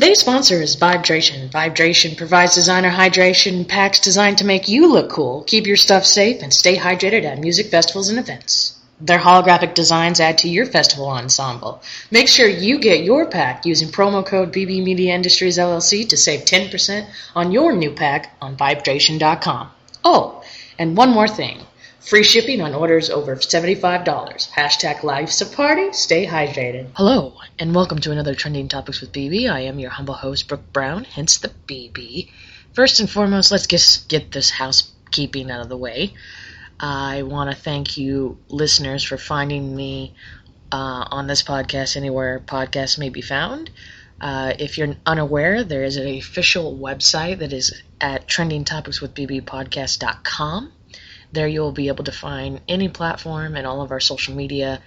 Today's sponsor is Vibration. Vibration provides designer hydration packs designed to make you look cool, keep your stuff safe, and stay hydrated at music festivals and events. Their holographic designs add to your festival ensemble. Make sure you get your pack using promo code BB Media Industries LLC to save 10% on your new pack on Vibration.com. Oh, and one more thing. Free shipping on orders over $75. Hashtag life's a party. Stay hydrated. Hello, and welcome to another Trending Topics with BB. I am your humble host, Brooke Brown, hence the BB. First and foremost, let's get this housekeeping out of the way. I want to thank you, listeners, for finding me on this podcast anywhere podcasts may be found. If you're unaware, there is an official website that is at trendingtopicswithbbpodcast.com. There you'll be able to find any platform and all of our social media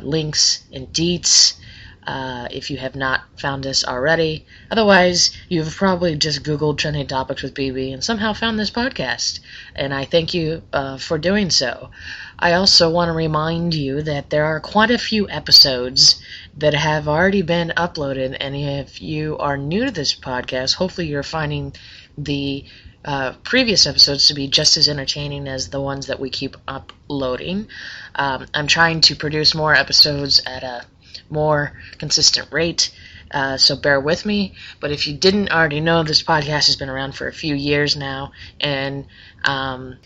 links and deets if you have not found us already. Otherwise, you've probably just Googled Trending Topics with BB and somehow found this podcast. And I thank you for doing so. I also want to remind you that there are quite a few episodes that have already been uploaded. And if you are new to this podcast, hopefully you're finding the previous episodes to be just as entertaining as the ones that we keep uploading. I'm trying to produce more episodes at a more consistent rate, so bear with me. But if you didn't already know, this podcast has been around for a few years now, and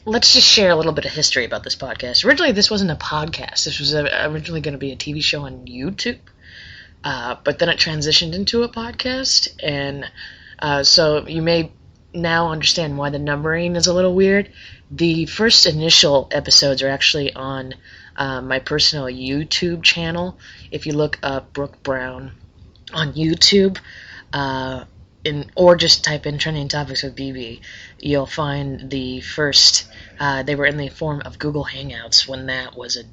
let's just share a little bit of history about this podcast. Originally, this wasn't a podcast. This was originally going to be a TV show on YouTube, but then it transitioned into a podcast, and so you may now understand why the numbering is a little weird. The first initial episodes are actually on my personal YouTube channel. If you look up Brooke Brown on YouTube, or just type in Trending Topics with BB, you'll find the first. They were in the form of Google Hangouts when that was a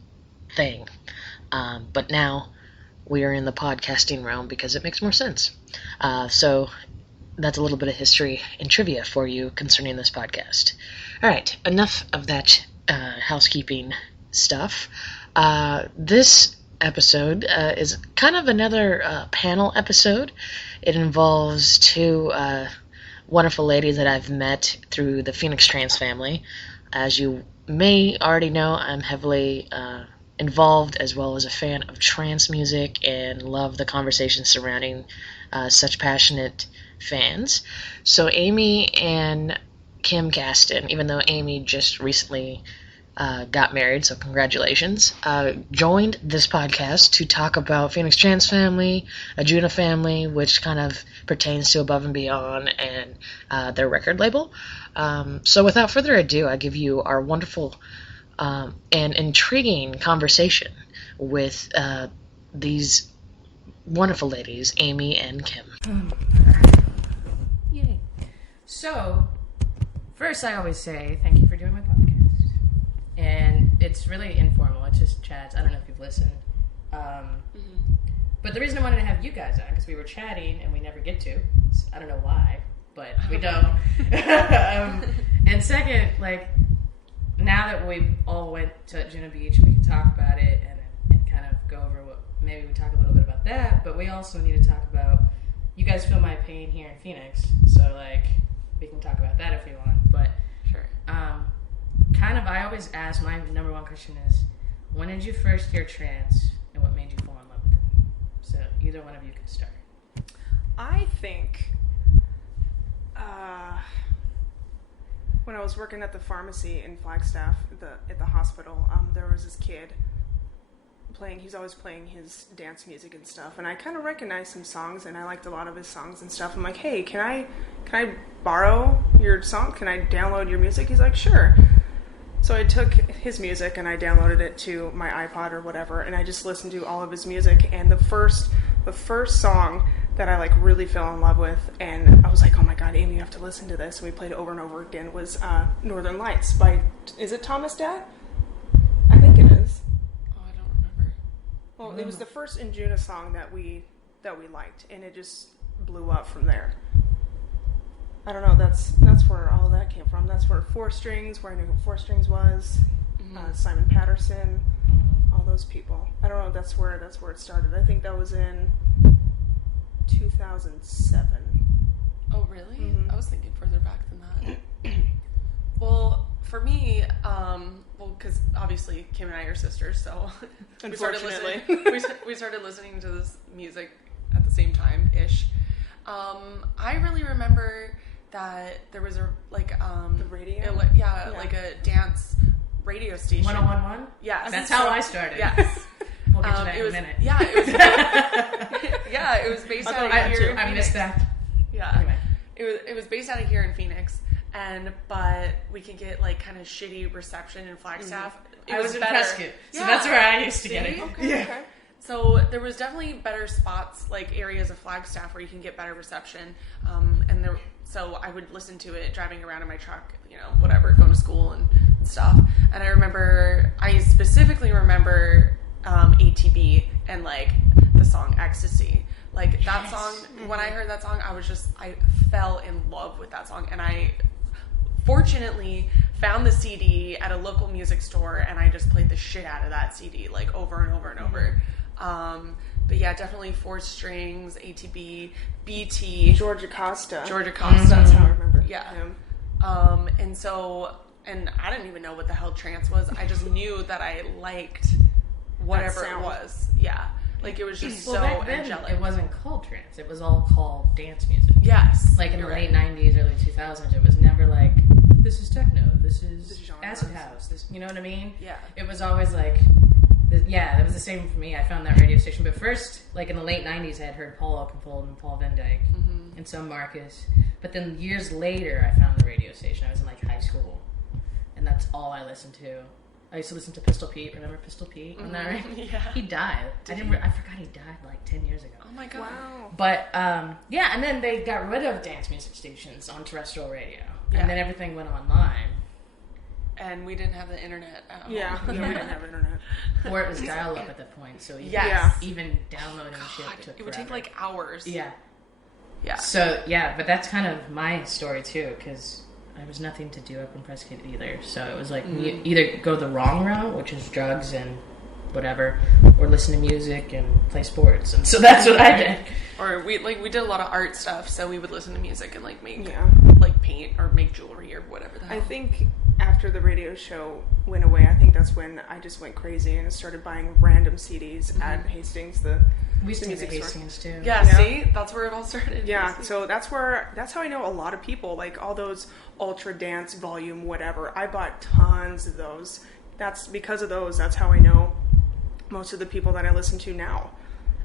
thing, but now we are in the podcasting realm because it makes more sense. So that's a little bit of history and trivia for you concerning this podcast. All right, enough of that housekeeping stuff. This episode is kind of another panel episode. It involves two wonderful ladies that I've met through the Phoenix Trans family. As you may already know, I'm heavily involved as well as a fan of trance music and love the conversation surrounding such passionate fans. So Amy and Kim Gaston, even though Amy just recently got married, so congratulations, joined this podcast to talk about Phoenix Trans Family, Ajuna Family, which kind of pertains to Above and Beyond and their record label. So without further ado, I give you our wonderful and intriguing conversation with these wonderful ladies, Amy and Kim. Yay. So, first I always say thank you for doing my podcast. And it's really informal. It's just chats. I don't know if you've listened. But the reason I wanted to have you guys on, because we were chatting and we never get to. I don't know why, but we don't. And second, like, now that we all went to Juno Beach, we can talk about it and kind of go over what, maybe we talk a little bit about that, but we also need to talk about, you guys feel my pain here in Phoenix, so like, we can talk about that if we want, but sure. Kind of, I always ask, my number one question is, when did you first hear trance, and what made you fall in love with it? So, either one of you can start. I think, when I was working at the pharmacy in Flagstaff, at the hospital, there was this kid playing, he was always playing his dance music and stuff, and I kind of recognized some songs, and I liked a lot of his songs and stuff. I'm like, hey, can I borrow your song? Can I download your music? He's like, sure. So I took his music and I downloaded it to my iPod or whatever, and I just listened to all of his music, and the first song that I like really fell in love with, and I was like, oh my god, Amy, you have to listen to this, and we played it over and over again, was Northern Lights by, is it Thomas Dad? I think it is. Oh, I don't remember. Well, it was the first Injuna song that we liked, and it just blew up from there. I don't know, that's where all that came from. That's where Four Strings, where I knew who Four Strings was, Simon Patterson, all those people. I don't know, that's where it started. I think that was in 2007. because obviously Kim and I are sisters, so Unfortunately. we started listening to this music at the same time ish. I really remember that there was a the radio. like a dance radio station. 1011? Yes, That's how I started. Yes. We'll get to that in a minute. Yeah, it was. Yeah, it was based out of here. I missed that. Yeah. Anyway. It was based out of here in Phoenix, but we could get like kind of shitty reception in Flagstaff. Mm-hmm. It I was in better. Prescott, so Yeah. that's where I used to get it. Okay, Yeah. okay. So there was definitely better spots, like areas of Flagstaff where you can get better reception. So I would listen to it driving around in my truck, whatever, going to school and stuff. And I specifically remember ATB and like the song Ecstasy. Like that song, when I heard that song, I fell in love with that song. And I fortunately found the CD at a local music store, and I just played the shit out of that CD like over and over and over. But yeah, definitely 4 Strings, ATB, BT, Georgia Costa. That's how I remember Yeah. him. And I didn't even know what the hell trance was. I just knew that I liked whatever it sound. was. Yeah. Like it was just so back then, angelic. it wasn't called trance. It was all called dance music. Yes. Like in the you're late right. 90s, early 2000s, it was never like, this is techno, this is This genre. acid house, this, you know what I mean? Yeah. It was always like, that was the same for me. I found that radio station. But first, like in the late 90s, I had heard Paul Oakenfold and Paul Van Dyke and some Marcus. But then years later, I found the radio station. I was in like high school. And that's all I listened to. I used to listen to Pistol Pete. Remember Pistol Pete? Isn't that right? Yeah. He died. I forgot he died like 10 years ago. Oh my god. Wow. But, and then they got rid of dance music stations on terrestrial radio. Yeah. And then everything went online. And we didn't have the internet at home. Yeah, we didn't have internet. Or it was dial-up at that point. So Yes. even downloading shit God, took it would take forever. like hours. Yeah. Yeah. So, but that's kind of my story, too, because there was nothing to do up in Prescott either. So it was like, you either go the wrong route, which is drugs and whatever, or listen to music and play sports. And so that's what I did. Or we did a lot of art stuff, so we would listen to music and like make like paint or make jewelry or whatever the hell. I think after the radio show went away, I think that's when I just went crazy and started buying random CDs at Hastings, the We used to music music store. Hastings, too. Yeah, see? That's where it all started. Yeah, so that's how I know a lot of people, like all those Ultra Dance Volume whatever. I bought tons of those. That's because of those. That's how I know most of the people that I listen to now.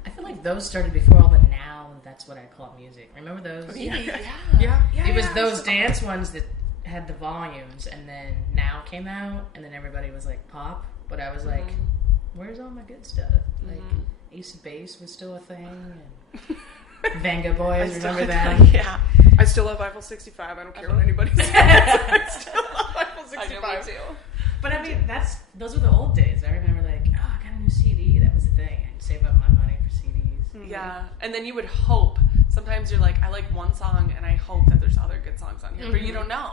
I feel like those started before all the now that's what I call music. Remember those? Yeah. It was those dance ones that had the volumes, and then now came out, and then everybody was like pop. But I was like, where's all my good stuff? Like Ace of Base was still a thing, and Venga Boys, remember that? Yeah. I still love Eiffel 65. I don't care what anybody says. I still love Eiffel 65. I know, me too. But I mean, those were the old days. I remember like, oh, I got a new CD. That was the thing. I'd save up my money for CDs. Yeah. And then you would hope. Sometimes you're like, I like one song, and I hope that there's other good songs on here. But you don't know.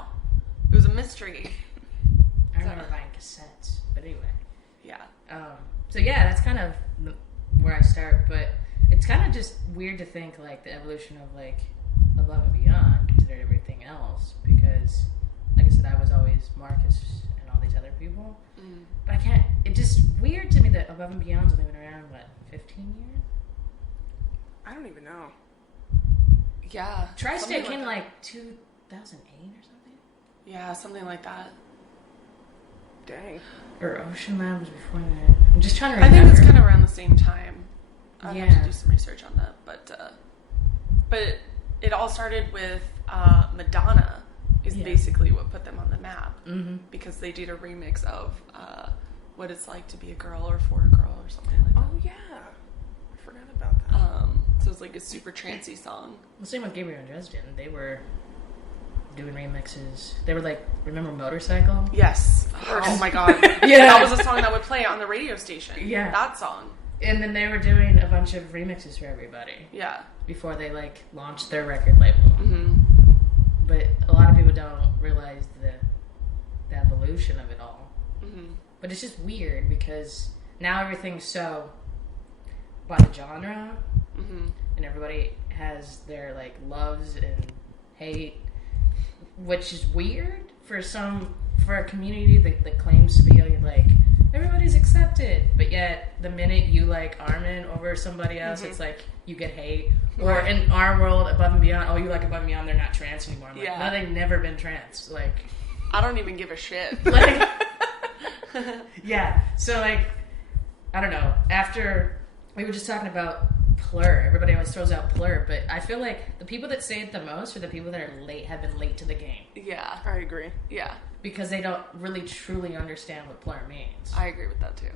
It was a mystery. I remember buying cassettes. But anyway. Yeah. So yeah, that's kind of where I start. But it's kind of just weird to think like the evolution of like Above and Beyond considered everything else, because like I said, I was always Marcus and all these other people. But I can't. It's just weird to me that Above and Beyond's only been around 15 years. I don't even know. Yeah. Tri-State Something came like like 2008 or something. Yeah, something like that. Dang. Or Ocean Lab was before that. I'm just trying to I remember. think it's kind of around the same time. I'd have Yeah. to do some research on that. But it all started with Madonna is basically what put them on the map. Because they did a remix of What It's Like to Be a Girl or For a Girl or something like that. Oh, yeah. I forgot about that. So it's like a super trancy song. The same with Gabriel and Dresden. They were doing remixes. They were like, remember Motorcycle? Yes. Oh my god. Yeah. That was a song that would play on the radio station. Yeah. That song. And then they were doing a bunch of remixes for everybody Yeah. before they like launched their record label. But a lot of people don't realize the evolution of it all. But it's just weird because now everything's so by the genre, and everybody has their like loves and hate, which is weird for for a community that claims to be like everybody's accepted, but yet the minute you like Armin over somebody else, it's like you get hate. Or in our world, Above and Beyond, oh, you like Above and Beyond, they're not trans anymore. I'm like, no, they've never been trans. Like, I don't even give a shit. Like, yeah. So like, I don't know. After we were just talking about Plur, everybody always throws out Plur, but I feel like the people that say it the most are the people that are late, have been late to the game. Yeah, I agree. Yeah, because they don't really truly understand what Plur means. I agree with that too.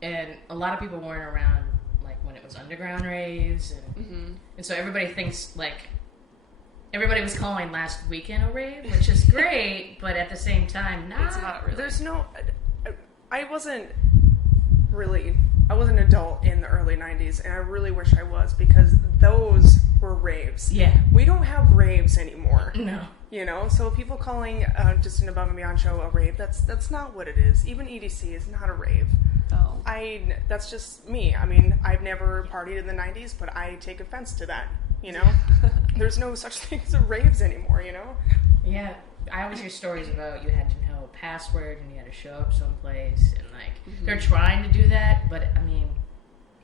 And a lot of people weren't around like when it was underground raves, and so everybody thinks like everybody was calling last weekend a rave, which is great, but at the same time, It's not really. There's no. I wasn't an adult in the early 90s, and I really wish I was, because those were raves. Yeah. We don't have raves anymore. No. You know, so people calling just an Above and Beyond show a rave, that's not what it is. Even EDC is not a rave. Oh. That's just me. I mean, I've never partied in the 90s, but I take offense to that, you know? There's no such thing as raves anymore, you know? Yeah. I always hear stories about you had to know a password and you had to show up someplace, and like they're trying to do that, but I mean,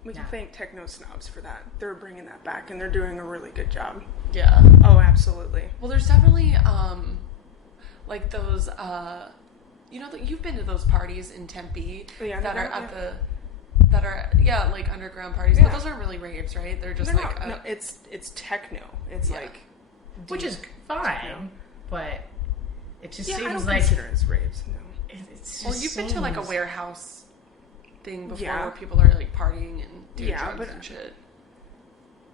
We can thank techno snobs for that. They're bringing that back, and they're doing a really good job. Yeah. Oh, absolutely. Well, there's definitely like those you know, you've been to those parties in Tempe that are at the like underground parties, but those aren't really raves, right? They're just no, it's techno. It's like which is fine, techno. But it just seems I don't like consider it as raves. No. Well, you've been to like a warehouse thing before where people are like partying and doing drugs and shit.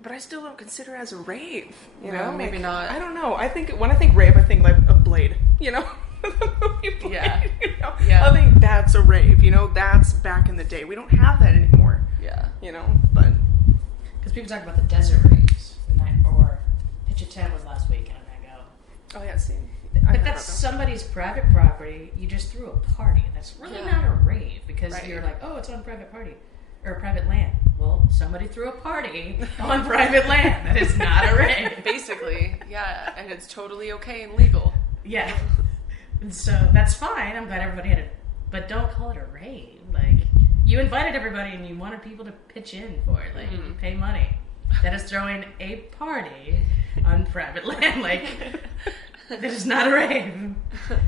But I still don't consider it as a rave. You No, know, maybe like, not. I don't know. I think when I think rave, I think like a Blade. You know, the movie Blade. Yeah. You know? Yeah. I think that's a rave. You know, that's back in the day. We don't have that anymore. Yeah. You know, but because people talk about the desert raves, or Pitch a Tent was last week, and I go, oh yeah, see. But that's somebody's private property. You just threw a party. That's really not a rave, because you're like, oh, it's on private party or private land. Well, somebody threw a party on private land. That is not a rave. Basically, yeah, and it's totally okay and legal. Yeah. And so that's fine. I'm glad everybody had it, but don't call it a rave. Like, you invited everybody and you wanted people to pitch in for it. Like, you pay money. That is throwing a party on private land. Like, that is not a rave.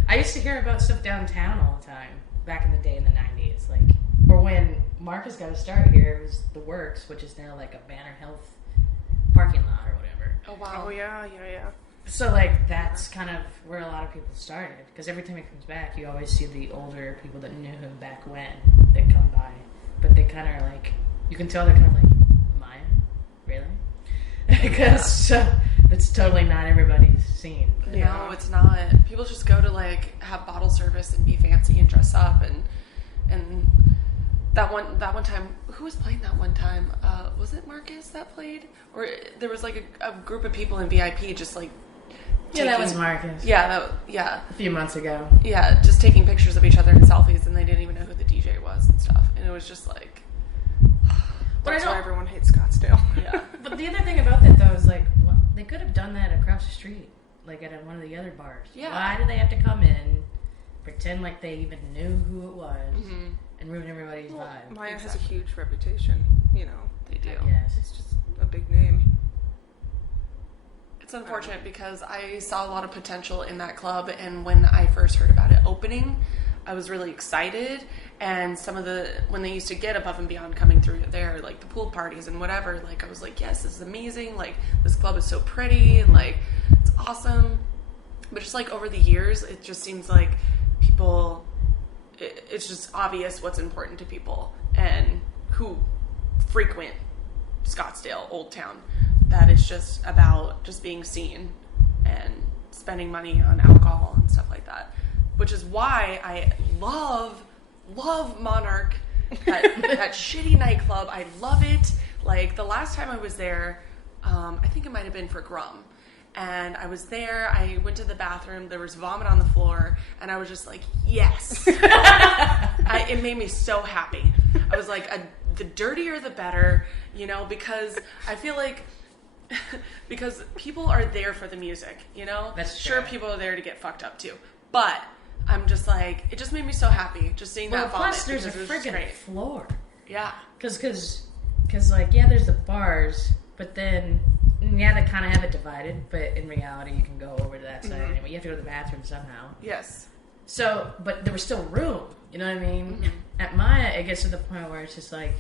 I used to hear about stuff downtown all the time back in the day in the 90s. Like, or when Marcus got to start here, it was the Works, which is now like a Banner Health parking lot or whatever. Oh, wow. Oh yeah. So like that's kind of where a lot of people started, because every time he comes back, you always see the older people that knew him back when that come by, but they kind of are like, you can tell they're kind of like, Maya, really? Because that's totally not everybody's scene. But. No, it's not. People just go to like have bottle service and be fancy and dress up, and that one time, who was playing that one time? Was it Marcus that played, or there was like a group of people in VIP just like. That was Marcus. Yeah, a few months ago. Yeah, just taking pictures of each other and selfies, and they didn't even know who the DJ was and stuff, and it was just like. That's why everyone hates Scottsdale. Yeah. But the other thing about that though is like, they could have done that across the street, like at one of the other bars. Yeah. Why do they have to come in, pretend like they even knew who it was, and ruin everybody's vibe? Maya has a huge reputation. You know, They do. Yes. it's just a big name. It's unfortunate because I saw a lot of potential in that club, and when I first heard about it opening, I was really excited. And when they used to get Above and Beyond coming through there, like the pool parties and whatever, like I was like, yes, this is amazing. Like this club is so pretty and like it's awesome. But just like over the years, it just seems like people, it's just obvious what's important to people and who frequent Scottsdale, Old Town. That it's just about just being seen and spending money on alcohol and stuff like that. Which is why I love Monarch, that shitty nightclub. I love it. Like the last time I was there, I think it might have been for Grum. And I was there, I went to the bathroom, there was vomit on the floor, and I was just like, yes. It made me so happy. I was like, the dirtier the better, you know, because I feel like because people are there for the music, you know? That's sure true. people are there to get fucked up too. But I'm just like, it just made me so happy just seeing Well, that vomit. plus there's a because it was just friggin' great. floor. Yeah. Because like, yeah, there's the bars, but then, yeah, they kind of have it divided, but in reality, you can go over to that side anyway. You have to go to the bathroom somehow. Yes. So, but there was still room, you know what I mean? Mm-hmm. At Maya, it gets to the point where it's just like,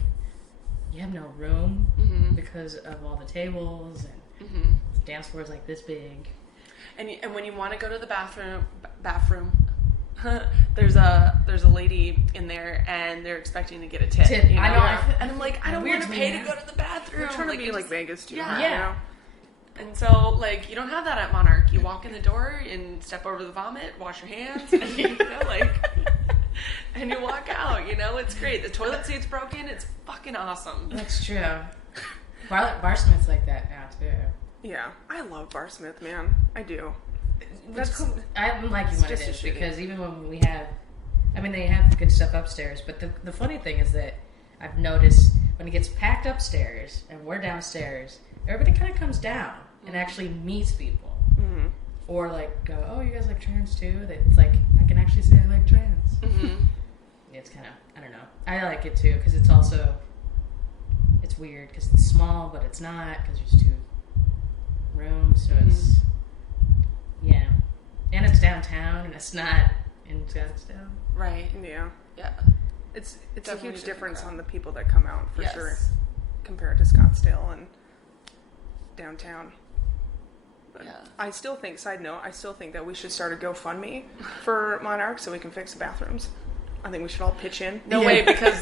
you have no room Mm-hmm. because of all the tables, and the dance floor is like this big. And when you want to go to the bathroom, there's a lady in there, and they're expecting to get a tip. Tip, you know? I know. And I'm like, I don't want to pay to go to the bathroom. We're trying to Like, be it like just- Vegas too. Yeah. You Yeah. know? And so, like, you don't have that at Monarch. You walk in the door and step over the vomit, wash your hands, and, you know, like, and you walk out. You know, it's great. The toilet seat's broken. It's fucking awesome. That's true. Barsmith's like that now, too. Yeah, I love Barsmith, man. I do. That's cool. I'm liking It's what it just is as shitty. because even when we have, I mean, they have good stuff upstairs, but the funny thing is that I've noticed when it gets packed upstairs and we're downstairs, everybody kind of comes down and actually meets people. Mm-hmm. Or like go, oh, you guys like trans too? That it's like, I can actually say I like trans. Mm-hmm. It's kind of, I don't know. I like it too because it's also, it's weird because it's small, but it's not because there's 2 rooms, so it's, yeah. And it's downtown and it's not in Scottsdale. Right. Yeah. Yeah. It's Definitely a huge different difference crowd. on the people that come out, for Yes. sure, compared to Scottsdale and downtown. But Yeah. I still think, side note, I still think that we should start a GoFundMe for Monarch so we can fix the bathrooms. I think we should all pitch in. No way, because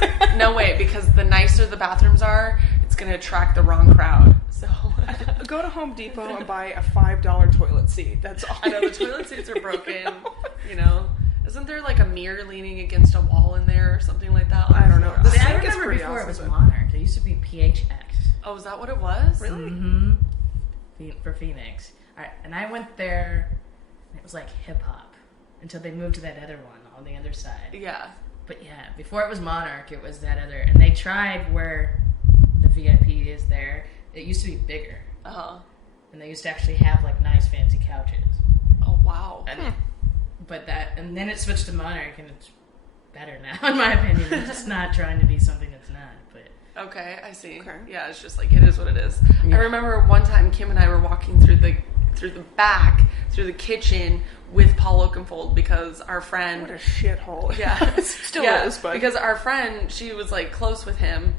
the nicer the bathrooms are, it's going to attract the wrong crowd. So Go to Home Depot and buy a $5 toilet seat. That's all. I know the toilet seats are broken. You know, isn't there like a mirror leaning against a wall in there or something like that? I don't know. The See, I sink is remember pretty before it was awesome. Monarch. It used to be PHX. Oh, is that what it was? Really? Mm-hmm. For Phoenix. And I went there, and it was like hip-hop until they moved to that other one on the other side. Yeah. But yeah, before it was Monarch, it was that other. And they tried where the VIP is there. It used to be bigger. Uh-huh. And they used to actually have like nice fancy couches. Oh, wow. And and then it switched to Monarch, and it's better now, in my opinion. It's not trying to be something that's not. But Okay, I see. Okay. Yeah, it's just like, it is what it is. Yeah. I remember one time Kim and I were walking through the back, through the kitchen with Paul Oakenfold because our friend... What a shithole. Yeah. Still yeah, is, but... because our friend, she was like close with him,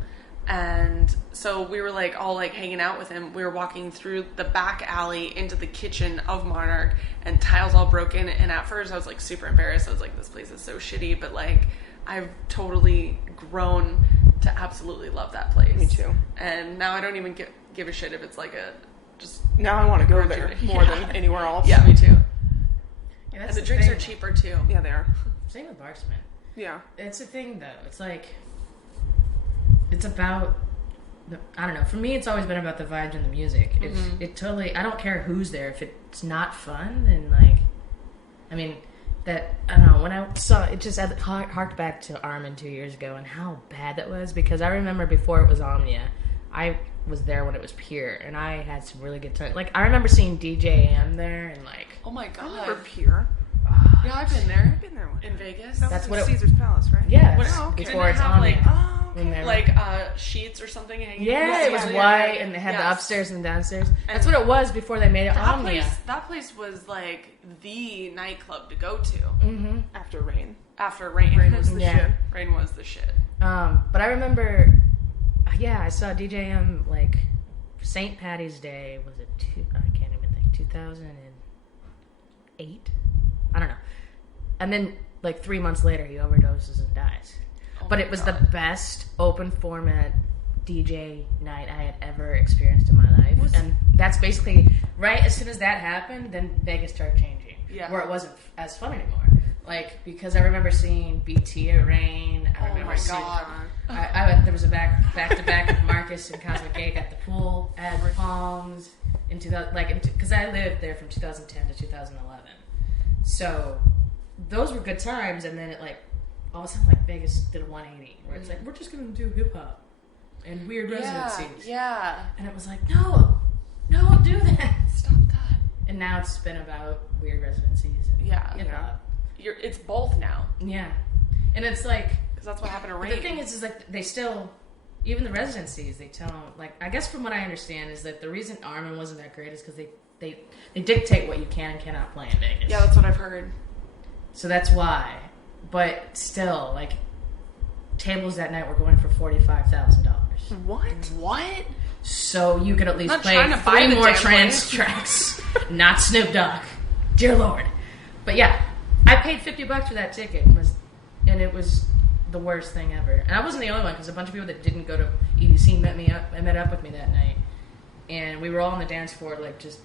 and so we were like all like hanging out with him. We were walking through the back alley into the kitchen of Monarch, and tiles all broken. And at first I was like super embarrassed. I was like, this place is so shitty, but like I've totally grown to absolutely love that place. Me too. And now I don't even give a shit if it's like just Now I want to go Grown there to it. more Yeah. than anywhere else. yeah, me too. yeah, And that's the drinks thing. are cheaper too. Yeah, they are. Same with Barsmith. Yeah. It's a thing, though. It's like, it's about, I don't know. For me, it's always been about the vibes and the music. It totally, I don't care who's there. If it's not fun, then like, I mean, that, I don't know, when I saw, it just harked back to Armin 2 years ago and how bad that was, because I remember before it was Omnia, I was there when it was Pure, and I had some really good times. Like, I remember seeing DJ AM there, and like, Oh my I god. remember Pure. Yeah, I've been there I've been there one in time. Vegas. That That's was what in it- Caesar's Palace, right? yes, What- okay. before Didn't it's it have, Omnia. like, Oh, okay. When they were- like sheets or something hanging. Yeah, it was yeah, white, yeah. and they had the Yes. upstairs and the downstairs. That's what it was before they made it Omnia. That place was like the nightclub to go to Mm-hmm. After Rain. after Rain. Rain was the Yeah. shit. Rain was the shit. But I remember, yeah, I saw DJM like St. Patty's Day. Was it I can't even think. 2008. I don't know. And then like 3 months later, he overdoses and dies. Oh But my it was God. the best open format DJ night I had ever experienced in my life. And that's basically right as soon as that happened, then Vegas started changing. Yeah. Where it wasn't as fun anymore. Like, because I remember seeing BT at Rain. I Oh remember my seeing, God. there was a back-to-back with Marcus and Cosmic Cake at the pool at Palms in 2000, because I lived there from 2010 to 2011. So those were good times, and then it like all of a sudden like Vegas did a 180 where it's like we're just gonna do hip hop and weird residencies. Yeah. And it was like no, don't do that. Stop that. And now it's been about weird residencies and Yeah. hip hop. it's both now. Yeah. And it's like, because that's what happened to Rain. the thing is like they still, even the residencies, they tell them, like, I guess from what I understand is that the reason Armin wasn't that great is because they dictate what you can and cannot play in Vegas. Yeah, that's what I've heard. So that's why. But still, like, tables that night were going for $45,000. What? So you could at least Not play trying to buy 3 the more damn trance place. tracks. Not Snoop Dogg. Dear Lord. But yeah, I paid $50 for that ticket, and it was the worst thing ever. And I wasn't the only one, because a bunch of people that didn't go to EDC met up with me that night. And we were all on the dance floor, like, just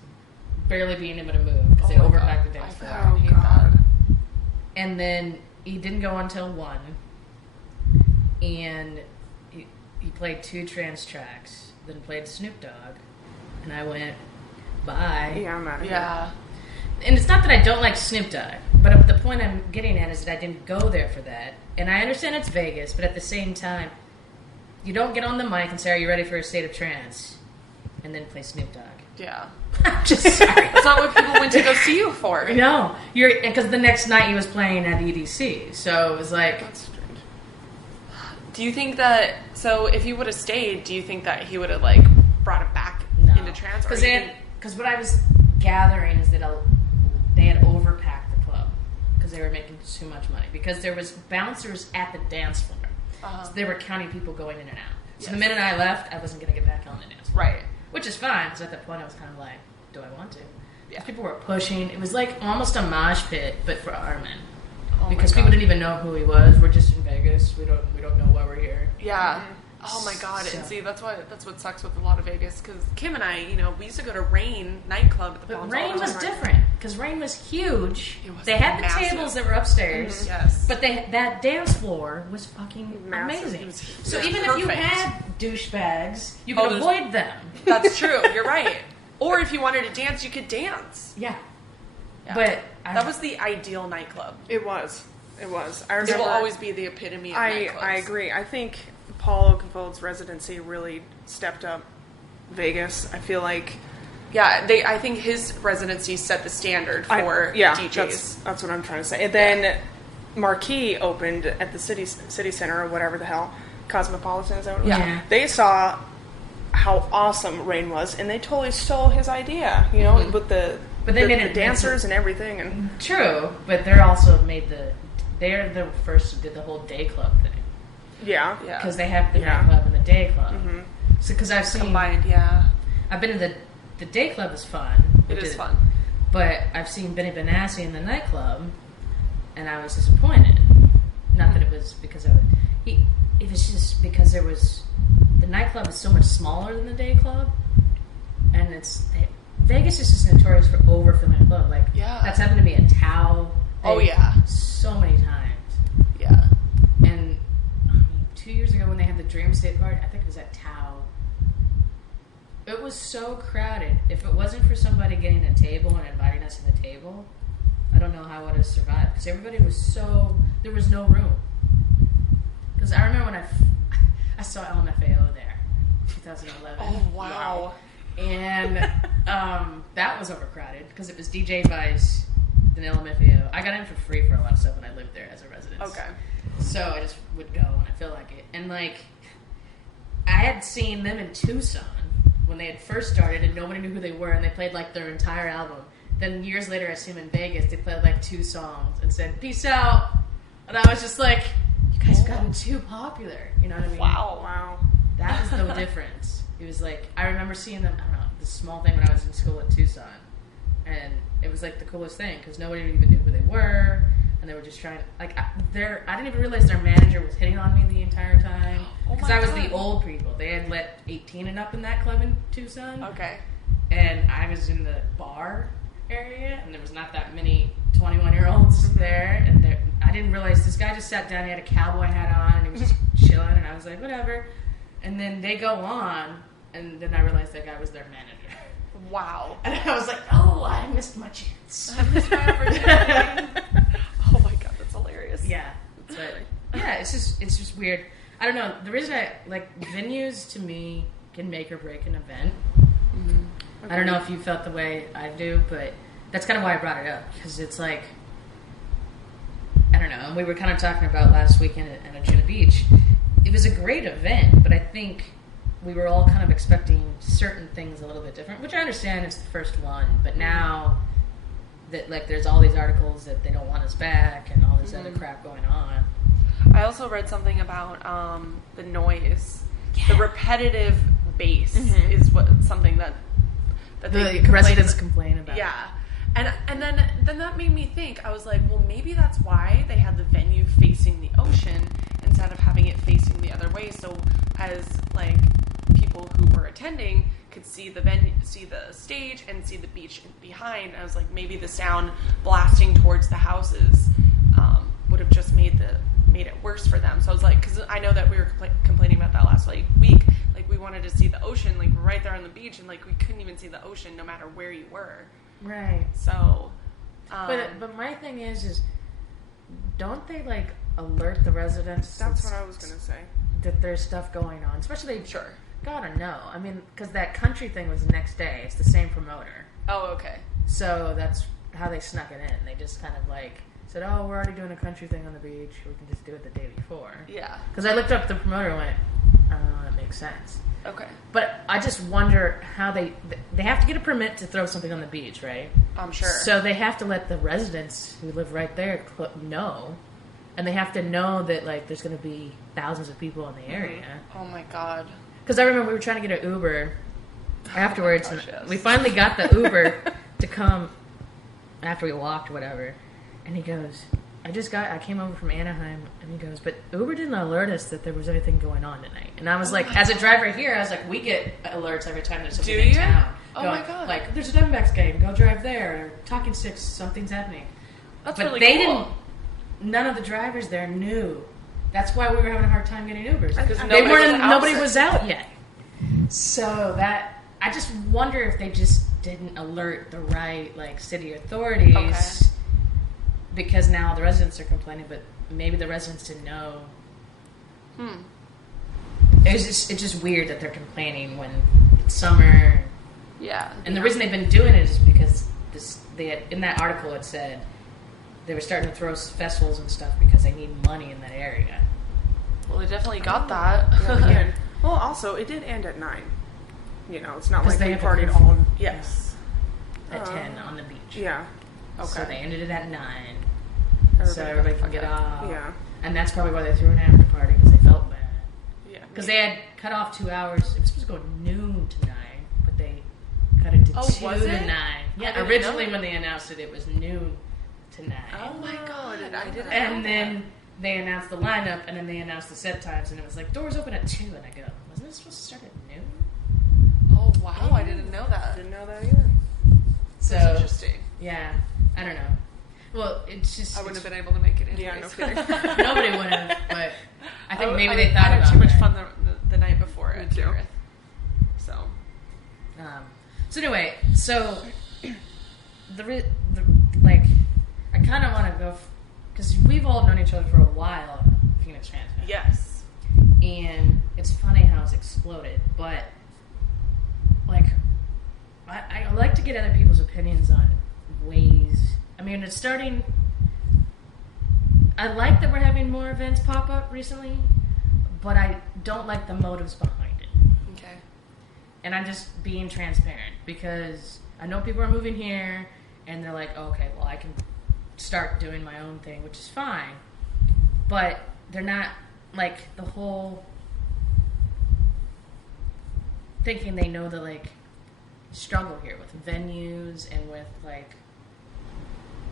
barely being able to move, because they overpacked the dance floor. I hate that. And then he didn't go until 1. And he played 2 trance tracks, then played Snoop Dogg. And I went, bye. Yeah, I'm out of here. Yeah. And it's not that I don't like Snoop Dogg, but the point I'm getting at is that I didn't go there for that. And I understand it's Vegas, but at the same time, you don't get on the mic and say, are you ready for a state of trance? And then play Snoop Dogg. Yeah. I'm just sorry. That's not what people went to go see you for. No. Because the next night he was playing at EDC. So it was like... That's strange. Do you think that... So if he would have stayed, do you think that he would have, like, brought it back into trance? Because what I was gathering is that they had overpacked the club because they were making too much money. Because there was bouncers at the dance floor. So they were counting people going in and out. So the minute I left, I wasn't going to get back on the dance floor. Right. Which is fine, because at that point I was kind of like, do I want to? Yeah. People were pushing. It was like almost a mosh pit, but for Armin. Oh Because people didn't even know who he was. We're just in Vegas. We don't know why we're here. Yeah. Oh my god! So- And see, that's what sucks with a lot of Vegas. Because Kim and I, we used to go to Rain nightclub at the But Palms Rain all the was time. different because Rain was huge. It was They had the massive. tables that were upstairs. Yes. But that dance floor was fucking Massive. amazing. It was So huge. even if you Perfect. had douchebags, you could there's- avoid them. That's true. You're right. Or if you wanted to dance, you could dance. Yeah. Yeah. But that was the ideal nightclub. It was. I It remember. will always be the epitome of nightclubs. I agree. I think Paul Oakenfold's residency really stepped up Vegas. I feel like Yeah, I think his residency set the standard for DJs. That's what I'm trying to say. And then Marquee opened at the city center or whatever the hell, Cosmopolitan. Is that what it was? Yeah. They saw how awesome Rain was, and they totally stole his idea. With the But they made the it dancers and everything. And true, but they're also they're the first who did the whole day club thing. yeah, Yeah. Because they have the Yeah. nightclub and the day club. So because I've seen, Combined, yeah. I've been to the day club is fun. It is fun. But I've seen Benny Benassi in the nightclub, and I was disappointed. Not that it was because it was just because the nightclub is so much smaller than the day club, and Vegas is just notorious for overfilling a club. Like Yeah. that's happened to me at Tao. Oh, yeah. so many times. Yeah. And 2 years ago when they had the Dream State party, I think it was at Tao. It was so crowded. If it wasn't for somebody getting a table and inviting us to the table, I don't know how I would have survived. Because everybody was there was no room. Because I remember when I saw LMFAO there, 2011. Oh, wow. And that was overcrowded because it was DJ Vice, then LMFAO. I got in for free for a lot of stuff when I lived there as a resident. Okay. So I just would go when I feel like it. And I had seen them in Tucson when they had first started and nobody knew who they were and they played like their entire album. Then years later I see them in Vegas, they played like 2 songs and said, peace out. And I was just like, you guys have gotten too popular. You know what I mean? wow. That was no difference. It was like, I remember seeing them, I don't know, this small thing when I was in school at Tucson. And it was like the coolest thing because nobody even knew who they were. And they were just trying, I didn't even realize their manager was hitting on me the entire time. Oh Because my I was God. the old people. They had let 18 and up in that club in Tucson. Okay. And I was in the bar area, and there was not that many 21-year-olds there. And I didn't realize this guy just sat down, he had a cowboy hat on, and he was just chilling, and I was like, whatever. And then they go on, and then I realized that guy was their manager. Wow. And I was like, oh, I missed my chance. I missed my opportunity. Oh my god, that's hilarious. Yeah. But, yeah, it's just weird. I don't know. The reason venues to me can make or break an event. I don't know if you felt the way I do, but that's kind of why I brought it up. Because it's like, don't know. And we were kind of talking about last weekend at Laguna Beach. It was a great event, but I think we were all kind of expecting certain things a little bit different, which I understand it's the first one, but now that like there's all these articles that they don't want us back and all this other crap going on. I also read something about the noise. The repetitive bass is something that The residents complain about. Yeah. And then that made me think. I was like, well, maybe that's why they had the venue facing the ocean instead of having it facing the other way. So as like people who were attending could see the venue, see the stage, and see the beach behind. I was like, maybe the sound blasting towards the houses would have just made it worse for them. So I was like, because I know that we were complaining about that last week. Like we wanted to see the ocean, like right there on the beach, and like we couldn't even see the ocean no matter where you were. Right. So, but my thing is don't they like alert the residents? That's what I was gonna say. That there's stuff going on, especially sure. Gotta know. I mean, because that country thing was the next day. It's the same promoter. Oh, okay. So that's how they snuck it in. They just kind of like said, "Oh, we're already doing a country thing on the beach. We can just do it the day before." Yeah. Because I looked up the promoter and went, "That makes sense." Okay. But I just wonder how they have to get a permit to throw something on the beach, right? I'm sure. So they have to let the residents who live right there know, and they have to know that like there's going to be thousands of people in the area. Oh my god. Because I remember we were trying to get an Uber afterwards, gosh, and yes. we finally got the Uber to come after we walked, whatever. And he goes, I came over from Anaheim, and he goes, but Uber didn't alert us that there was anything going on tonight. And I was like, as a driver here, I was like, we get alerts every time there's something in town. Oh going, my god. Like, there's a Diamondbacks game, go drive there, or Talking Sticks, something's happening. That's but really they cool. none of the drivers there knew. That's why we were having a hard time getting Ubers. Because Nobody was out yet. So I just wonder if they just didn't alert the right like city authorities. Okay. Because now the residents are complaining, but maybe the residents didn't know. It's just weird that they're complaining when it's summer. Yeah. And the reason they've been doing it is because in that article it said they were starting to throw festivals and stuff because they need money in that area. Well, they definitely got that. Yeah. Well, also, it did end at 9. You know, it's not like they we have a partied curfew. all... Yes. At 10 on the beach. Yeah. Okay. So they ended it at 9. So Everybody everybody got can get fucked up. off. Yeah. And that's probably why they threw an after party, because they felt bad. Yeah. Because they had cut off 2 hours. It was supposed to go noon to 9, but they cut it to 2 was to it? 9. I Yeah, didn't originally know. when they announced it, it was noon to 9. Oh my god. I didn't And know then they announced the lineup, and then they announced the set times, and it was like, doors open at 2, and I go, wasn't it supposed to start at noon? that. Oh wow, I didn't know that. Didn't know that either. So, That's interesting. yeah, I don't know. Well, it's just... I wouldn't have been able to make it anyways. Yeah, no kidding. Nobody would have, but I think maybe I they thought I had about too much that. fun the night before at too. Jareth. So. So anyway, the like, I kind of want to go because we've all known each other for a while, Phoenix fans. Yes. And it's funny how it's exploded, but like, I like to get other people's opinions on ways. I mean, it's starting. I like that we're having more events pop up recently, but I don't like the motives behind it. Okay. And I'm just being transparent because I know people are moving here and they're like, oh, okay, well, I can start doing my own thing, which is fine. But they're not like the whole thinking they know the like struggle here with venues and with like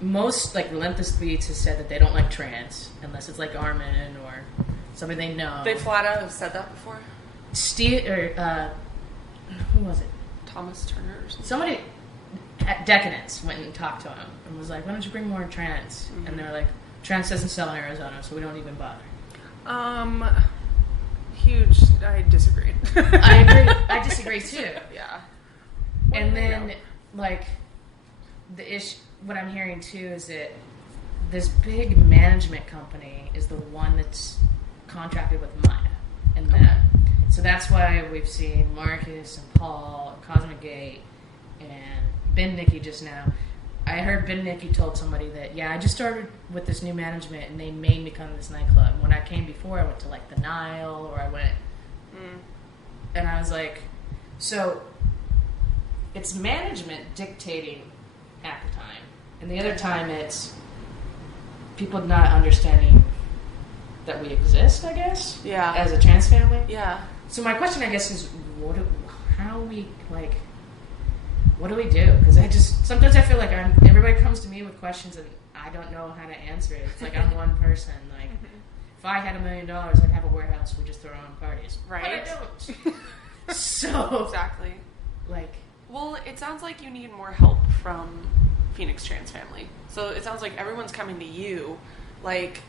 most like Relentless Beats has said that they don't like trance unless it's like Armin or somebody they know. They flat out have said that before. Steve or who was it? Thomas Turner or something. Somebody at Decadence went and talked to him and was like, "Why don't you bring more trance?" Mm-hmm. And they're like, "Trance doesn't sell in Arizona, so we don't even bother." Huge. I disagree. I agree. I disagree too. Yeah. And do they then know? like the issue, what I'm hearing too is that this big management company is the one that's contracted with Maya and that. So that's why we've seen Marcus and Paul and Cosmic Gate and Ben Nicky just now I heard Ben Nicky told somebody that, yeah, I just started with this new management and they made me come to this nightclub. When I came before, I went to like the Nile or I went, and I was like, so it's management dictating half the time, and the other time it's people not understanding that we exist, I guess. Yeah. As a trans family. Yeah. So my question, I guess, is what do we do? Because sometimes I feel like everybody comes to me with questions and I don't know how to answer it. It's like I'm one person. Like, if I had $1 million, I'd have a warehouse. We just throw our own parties. Right. But I don't. So Exactly. like, well, it sounds like you need more help from Phoenix Trans Family. So it sounds like everyone's coming to you. Like,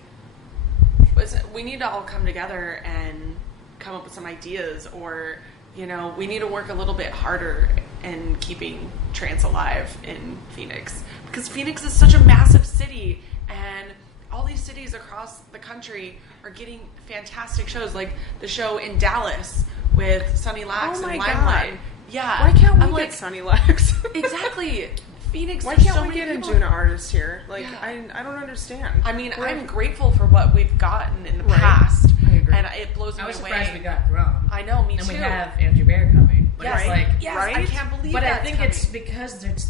we need to all come together and come up with some ideas, or we need to work a little bit harder in keeping trans alive in Phoenix, because Phoenix is such a massive city, and all these cities across the country are getting fantastic shows, like the show in Dallas with Sunny Lax and Limelight. God. Yeah, Why can't we I'm get like, Sunny Lax? exactly. Phoenix. Why there's can't so we many get people. Anjuna artists here? Like, Yeah. I don't understand. I mean, I'm grateful for what we've gotten in the Right. past, I agree. and it blows me I was away. surprised we got Rum. I know, me And too. we have Andrew Bear coming. But Yes, it's like, yes, I right? can't believe but I that's think coming. it's because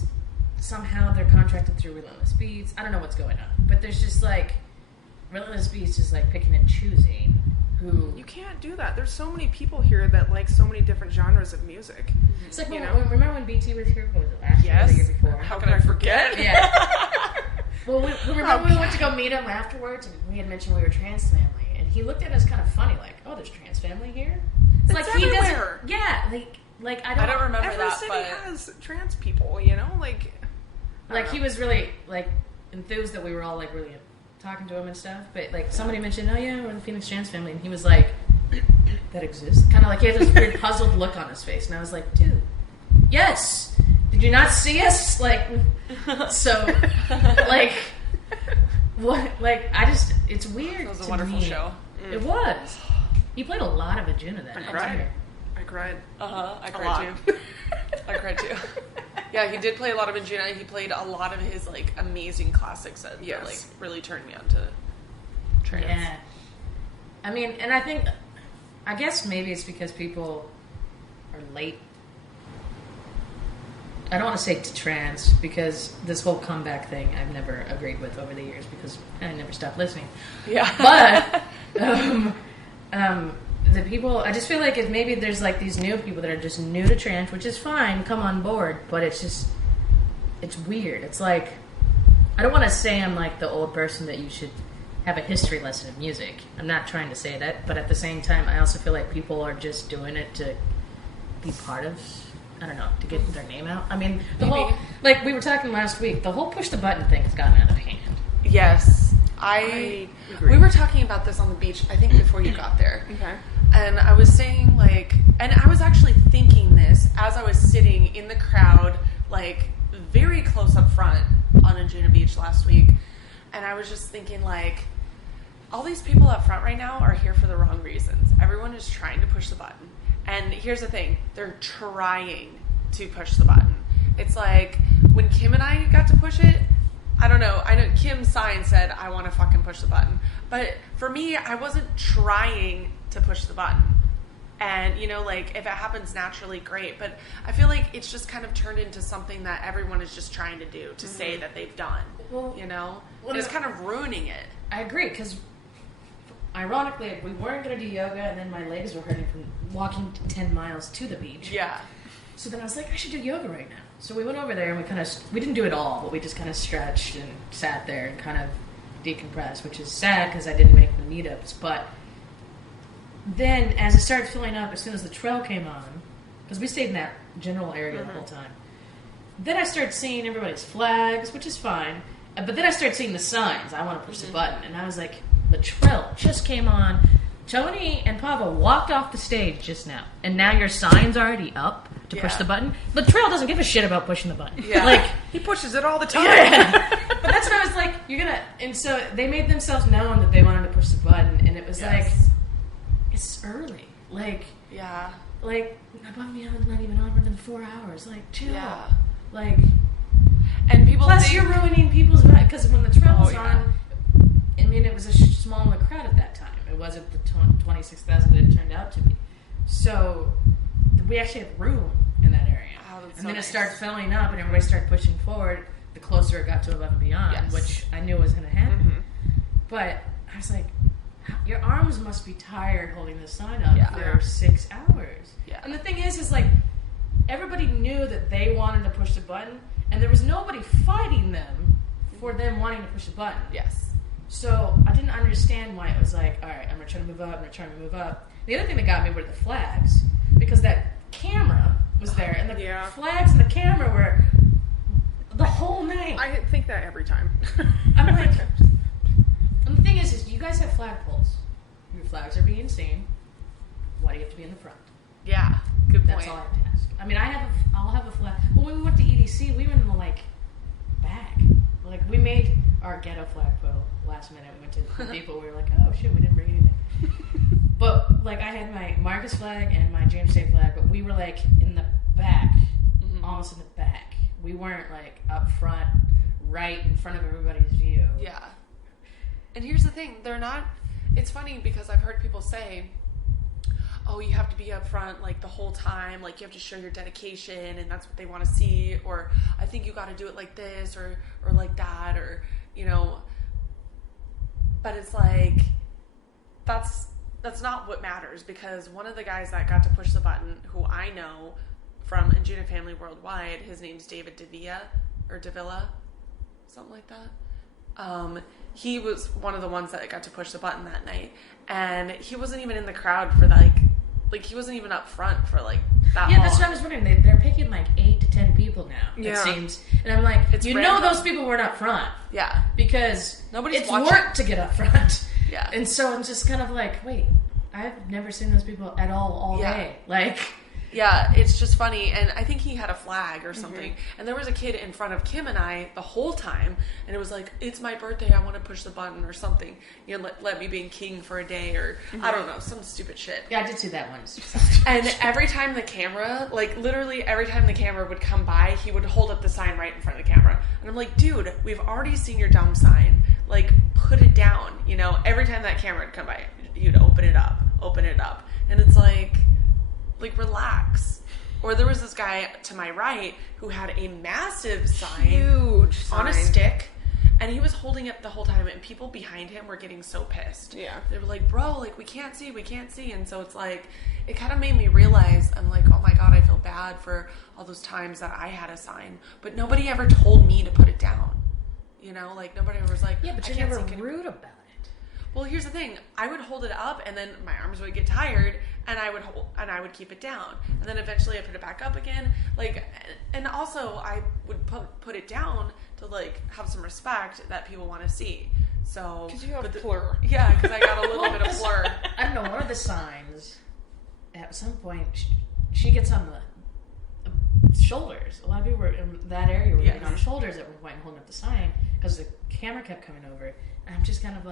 somehow they're contracted through Relentless Beats. I don't know what's going on, but there's just like Relentless Beats is like picking and choosing who. You can't do that. There's so many people here that like so many different genres of music. It's like, you well, know? remember when BT was here? What was it, last year or the year before? How could I forget? Yeah. Well, we remember we went to go meet him afterwards, and we had mentioned we were trans family, and he looked at us kind of funny, like, "Oh, there's trans family here." It's like he everywhere. doesn't. Yeah, like I don't remember Every that, city but has trans people, like. I like don't he know. was really like enthused that we were all like really talking to him and stuff. But like somebody mentioned, "Oh yeah, we're the Phoenix trans family," and he was like, "That exists?" Kind of like he had this weird puzzled look on his face, and I was like, "Dude, yes. Did you not see us?" Like, so, like, what? Like, it's weird. It was a to wonderful me. show. It was. He played a lot of Ajuna that I night. cried. I cried. I A cried lot. too. I cried too. Yeah, he did play a lot of Anjuna. He played a lot of his like amazing classics that Yes. like really turned me on to trans. Yeah. I mean, and I guess maybe it's because people are late. I don't want to say to trans, because this whole comeback thing I've never agreed with over the years because I never stopped listening. Yeah. But the people, I just feel like if maybe there's like these new people that are just new to trans, which is fine, come on board, but it's weird. It's like, I don't want to say I'm like the old person that you should have a history lesson of music. I'm not trying to say that, but at the same time, I also feel like people are just doing it to be part of, I don't know, to get their name out. I mean, the Maybe. whole, like we were talking last week, the whole push the button thing has gotten out of hand. Yes. I agree. We were talking about this on the beach, I think before you got there. Okay. And I was saying like, and I was actually thinking this as I was sitting in the crowd, like very close up front on Anjuna Beach last week. And I was just thinking like, all these people up front right now are here for the wrong reasons. Everyone is trying to push the button. And here's the thing, they're trying to push the button. It's like when Kim and I got to push it, I don't know. I know Kim Sign said, I want to fucking push the button. But for me, I wasn't trying to push the button. And, like, if it happens naturally, great. But I feel like it's just kind of turned into something that everyone is just trying to do, to say that they've done. Well, And it's kind of ruining it. I agree, because ironically, we weren't going to do yoga, and then my legs were hurting from walking 10 miles to the beach. Yeah. So then I was like, I should do yoga right now. So we went over there, and we didn't do it all, but we just kind of stretched and sat there and kind of decompressed, which is sad because I didn't make the meetups. But then as it started filling up, as soon as the trail came on, because we stayed in that general area the whole time, then I started seeing everybody's flags, which is fine. But then I started seeing the signs. I want to push the button. And I was like, the trail just came on. Tony and Pava walked off the stage just now. And now your sign's already up to push Yeah. the button. The trail doesn't give a shit about pushing the button. Yeah. Like, He pushes it all the time. but that's what I was like, you're going to... And so they made themselves known that they wanted to push the button. And it was like, it's early. Like, Yeah. Above and Beyond's not even on for another 4 hours. Like, chill. Yeah. Like... And people Plus, think, you're ruining people's vibe, because when the trail was yeah. on, I mean, it was a small crowd at that time. It wasn't the 26,000 that it turned out to be. So we actually had room in that area. Oh, that's and so then nice. it started filling up, and everybody started pushing forward. The closer it got to Above and Beyond, Yes. which I knew was going to happen. Mm-hmm. But I was like, your arms must be tired holding this sign up Yeah. for 6 hours. Yeah. And the thing is like, everybody knew that they wanted to push the button, and there was nobody fighting them for them wanting to push the button. Yes. So I didn't understand why it was like, all right, I'm going to try to move up, I'm going to try to move up. The other thing that got me were the flags, because that camera was there, and the Yeah. flags and the camera were the whole night. I think that every time. I'm like, and the thing is you guys have flagpoles. Your flags are being seen. Why do you have to be in the front? Yeah. Good point. That's all I have to ask. I mean, I'll have a flag. Well, when we went to EDC, we were in the back. Like, we made our ghetto flagpole last minute. We went to the people. We were like, oh shit, we didn't bring anything. But I had my Marcus flag and my James State flag, but we were in the back, almost in the back. We weren't up front, right in front of everybody's view. Yeah. And here's the thing, they're not, it's funny because I've heard people say, oh, you have to be up front the whole time, you have to show your dedication and that's what they want to see, or I think you got to do it like this or like that, or but it's that's not what matters, because one of the guys that got to push the button, who I know from Injuna Family Worldwide, his name's David Davila, something like that. He was one of the ones that got to push the button that night, and he wasn't even in the crowd for he wasn't even up front for that Yeah, long. that's what I was wondering. They're picking 8 to 10 people now, Yeah. it seems. And I'm like, It's you random. know those people weren't up front. Yeah. Because Nobody's it's watching. work to get up front. Yeah. And so I'm just kind of wait, I've never seen those people at all Yeah. day. Yeah, it's just funny, and I think he had a flag or something, and there was a kid in front of Kim and I the whole time, and it was it's my birthday, I want to push the button or something, let me be king for a day, or I don't know, some stupid shit. Yeah, I did see that once. And every time the camera, literally every time the camera would come by, he would hold up the sign right in front of the camera, and I'm like, dude, we've already seen your dumb sign, put it down, every time that camera would come by, you'd open it up, and it's relax. Or there was this guy to my right who had a massive sign, Huge on a sign. stick, and he was holding it the whole time, and people behind him were getting so pissed. Yeah. They were like, bro, we can't see, and so it's it kind of made me realize, I'm like, oh my god, I feel bad for all those times that I had a sign, but nobody ever told me to put it down. Nobody ever was like, Yeah, but I you're can't never see, rude about it. well, here's the thing. I would hold it up, and then my arms would get tired, and I would keep it down, and then eventually I put it back up again. And also I would put it down to have some respect that people want to see. So Because you have but plur. Yeah, because I got a little bit of blur. I don't know, one of the signs, at some point, she gets on the shoulders. A lot of people were in that area were getting on the shoulders at one point and holding up the sign because the camera kept coming over. And I'm just kind of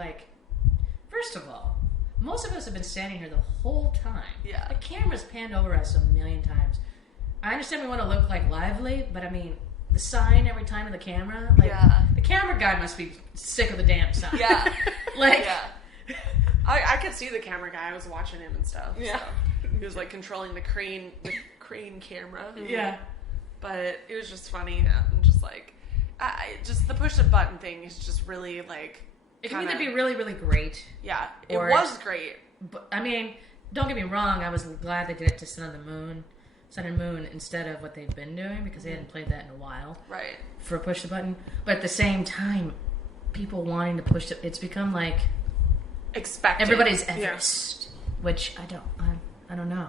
first of all, most of us have been standing here the whole time. Yeah. The camera's panned over us a million times. I understand we want to look lively, but I mean, the sign every time of the camera, Yeah. the camera guy must be sick of the damn sign. Yeah. Yeah. I could see the camera guy. I was watching him and stuff. Yeah. So. He was controlling the crane camera. Yeah. But it was just funny. I'm just just the push the button thing is just really It can either be really, really great. Yeah, it or was great. But I mean, don't get me wrong. I was glad they did it to Sun and Moon instead of what they've been doing, because they hadn't played that in a while. Right. For push the button, but at the same time, people wanting to push it's become Expected. everybody's Everest, which I don't know.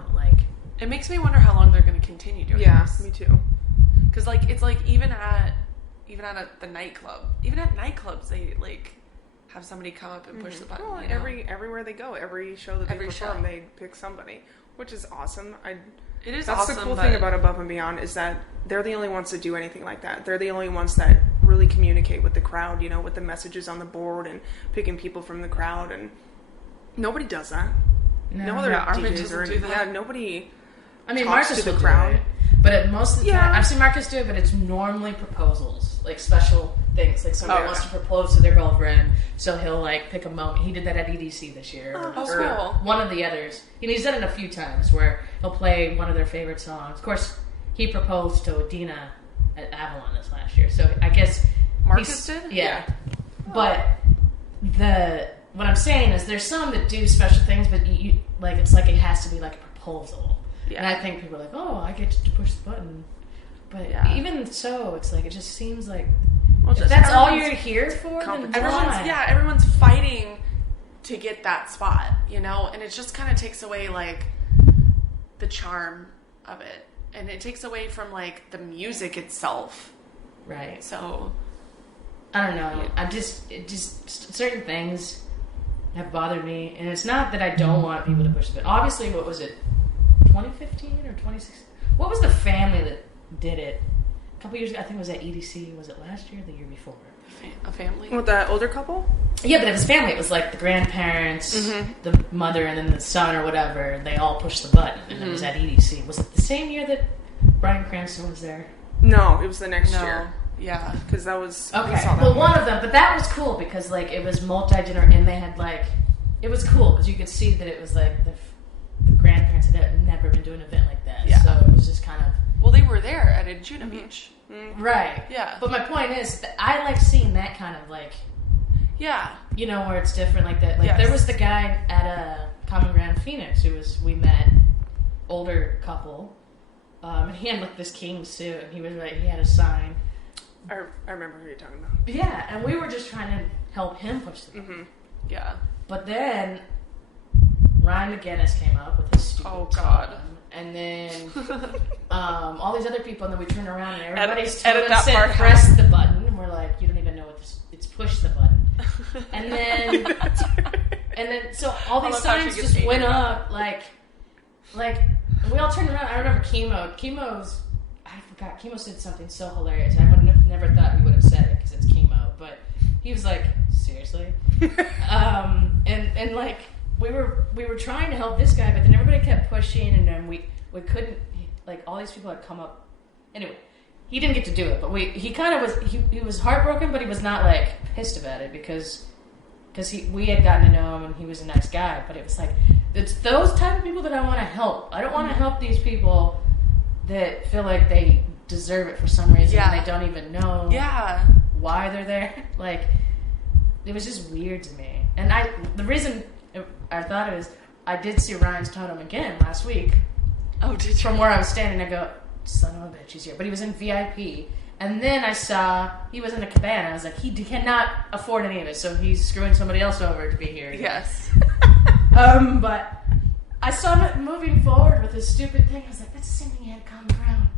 It makes me wonder how long they're going to continue doing this. Me too. Because it's even at the nightclub, even at nightclubs, they have somebody come up and push the button. Well, everywhere they go, every show that they perform, they pick somebody, which is awesome. It is That's awesome. the cool thing about Above and Beyond is that they're the only ones that do anything like that. They're the only ones that really communicate with the crowd, with the messages on the board and picking people from the crowd, and nobody does that. No other Yeah, Armin DJs doesn't or do that. nobody. I mean, talks Marcus to the will crowd. do it, But most of the Yeah. time, I've seen Marcus do it, but it's normally proposals, like special things. Like somebody Oh, wants okay. to propose to their girlfriend, so he'll like pick a moment. He did that at EDC this year. Oh, or cool. one of the others. And he's done it a few times where he'll play one of their favorite songs. Of course, he proposed to Adina at Avalon this last year, so I guess Marcus did? Yeah. But what I'm saying is there's some that do special things, but you like it's like it has to be like a proposal. Yeah. And I think people are like, oh, I get to push the button. But Yeah. even so, it's like it just seems like Well, if just that's all everyone's you're here for, then Everyone's why? everyone's fighting to get that spot, you know, and it just kind of takes away like the charm of it, and it takes away from like the music itself. Right. So I don't know. Certain things have bothered me, and it's not that I don't want people to push the button. Obviously, what was it, 2015 or 2016? What was the family that did it a couple years ago? I think it was at EDC. Was it last year or the year before? a family. With that older couple? Yeah, but it was family. It was like the grandparents, the mother, and then the son or whatever. And they all pushed the button, and it was at EDC. Was it the same year that Bryan Cranston was there? No, it was the next No. year. Yeah. Because that was... we Okay, saw that well, one of them, but that was cool because like it was multi-gener, and they had like it was cool because you could see that it was like the grandparents had never been to an event like that. Yeah. So it was just kind of Well, they were there at Adjuna Beach. right. Yeah. But my point is that I like seeing that kind of like Yeah. you know where it's different like that. Like Yes. there was the guy at Common Ground Phoenix we met, older couple, and he had like this king suit, and he had a sign. I remember who you're talking about. Yeah, and we were just trying to help him push the button. Yeah. But then Ryan McGinnis came up with his stupid Oh, God. tongue, and then all these other people, and then we turn around and everybody's edit telling that us part to press the button, and we're like, you don't even know what this, it's push the button. And then so all these love how she signs gets just angry went about up, like and we all turned around. I remember I forgot, Chemo said something so hilarious. I would have never thought he would have said it because it's Chemo, but he was like, seriously? And like, we were trying to help this guy, but then everybody kept pushing, and then we couldn't, like, all these people had come up. Anyway, he didn't get to do it, but he kind of was, he was heartbroken, but he was not, like, pissed about it because we had gotten to know him, and he was a nice guy, but it was like, it's those type of people that I want to help. I don't want to help these people that feel like they deserve it for some reason, and they don't even know why they're there. Like, it was just weird to me. And the reason I thought it was, I did see Ryan's totem again last week. Oh, did you? From where I was standing, I go, son of a bitch, he's here. But he was in VIP. And then I saw he was in a cabana. I was like, he cannot afford any of it, so he's screwing somebody else over to be here. Yes. But I saw him moving forward with his stupid thing. I was like, that's the same thing he had Common Ground.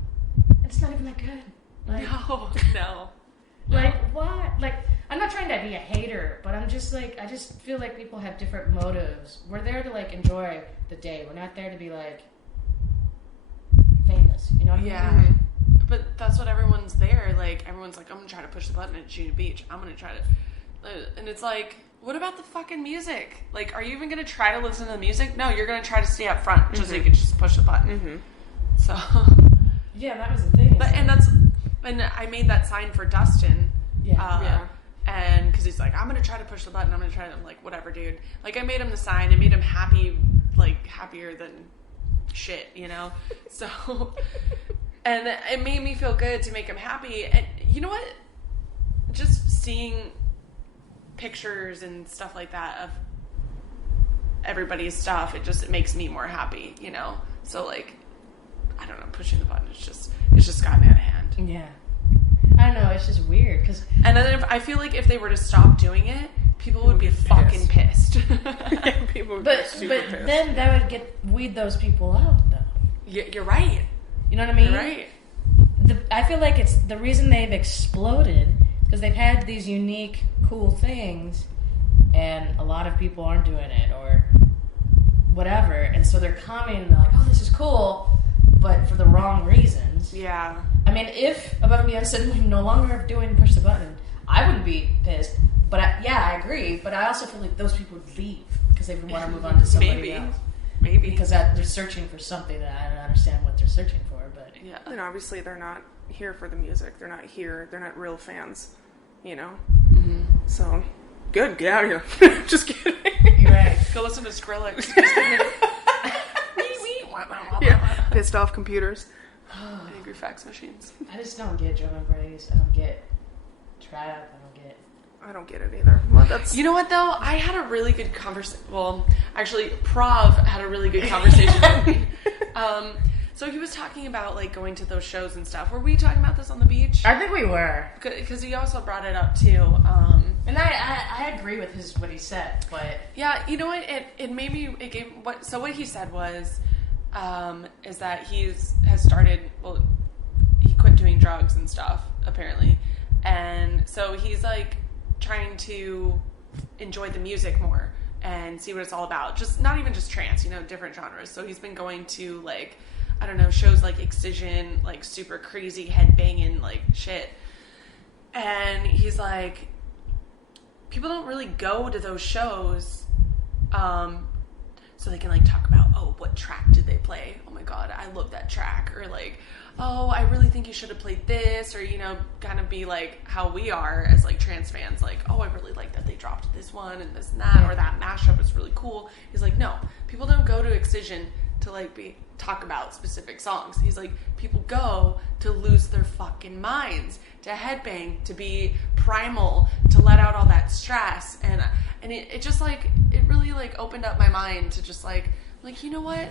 It's not even that good. Like, No. like, what? Like, I'm not trying to be a hater, but I'm just like, I just feel like people have different motives. We're there to, like, enjoy the day. We're not there to be, like, famous. You know what I mean? Yeah. But that's what everyone's there. Like, everyone's like, I'm going to try to push the button at Adjuna Beach. I'm going to try to... and it's like, what about the fucking music? Like, are you even going to try to listen to the music? No, you're going to try to stay up front just so you can just push the button. So... Yeah, that was the thing. But, and I made that sign for Dustin. And because he's like, I'm going to try to push the button. I'm going to try to... I'm like, whatever, dude. Like, I made him the sign. It made him happy, like, happier than shit, you know? So... And it made me feel good to make him happy. And you know what? Just seeing pictures and stuff like that of everybody's stuff, it makes me more happy, you know? So, like, I don't know, pushing the button, it's just gotten out of hand. Yeah. I don't know, it's just weird. And then I feel like if they were to stop doing it, people would be fucking pissed. People would But be super pissed. then that would weed those people out, though. You're right. You know what I mean? You're right. I feel like it's the reason they've exploded because they've had these unique, cool things, and a lot of people aren't doing it or whatever, and so they're coming and they're like, "Oh, this is cool," but for the wrong reasons. Yeah. I mean, if Above and Beyond said we no longer doing push the button, I wouldn't be pissed. But I agree. But I also feel like those people would leave because they would want to move on to somebody Maybe. else. Maybe. Because they're searching for something that I don't understand what they're searching for, but... Yeah. And obviously they're not here for the music. They're not here. They're not real fans, you know? Mm-hmm. So, good. Get out of here. Just kidding. You're right. Go listen to Skrillex. Yeah. Pissed off computers. Angry fax machines. I just don't get drum and bass. I don't get trap. I don't get it either. Well, that's... You know what, though? I had a really good conversation. Well, actually, Prav had a really good conversation with me. So he was talking about, like, going to those shows and stuff. Were we talking about this on the beach? I think we were. Because he also brought it up, too. And I agree with what he said, but... Yeah, you know what? It made me... So what he said was... is that has started... Well, he quit doing drugs and stuff, apparently. And so he's, like... trying to enjoy the music more and see what it's all about. Just not even just trance, you know, different genres. So he's been going to, like, I don't know, shows like Excision, like super crazy headbanging like shit. And he's like, people don't really go to those shows so they can like talk about, oh, what track did they play? Oh my god, I love that track. Or like, oh, I really think you should have played this, or, you know, kind of be like how we are as like trans fans, like, oh, I really like that they dropped this one and this and that, or that mashup is really cool. He's like, no, people don't go to Excision to like talk about specific songs. He's like, people go to lose their fucking minds, to headbang, to be primal, to let out all that stress, and it just like, it really like opened up my mind to just like, you know what?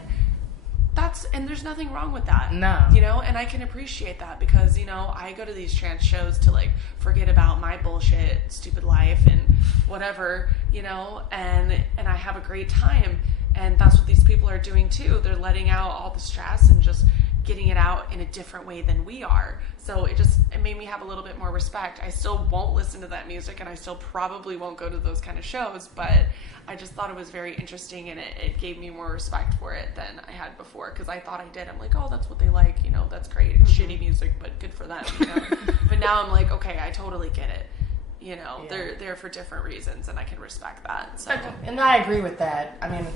And there's nothing wrong with that. No. You know, and I can appreciate that because, you know, I go to these trans shows to like forget about my bullshit, stupid life and whatever, you know, and I have a great time. And that's what these people are doing too. They're letting out all the stress and just getting it out in a different way than we are. So it made me have a little bit more respect. I still won't listen to that music and I still probably won't go to those kind of shows, but I just thought it was very interesting and it gave me more respect for it than I had before, because I thought I did. I'm like, oh, that's what they like, you know, that's great. It's shitty music, but good for them, you know. But now I'm like, okay, I totally get it. You know, Yeah. they're there for different reasons and I can respect that. So And I agree with that. I mean,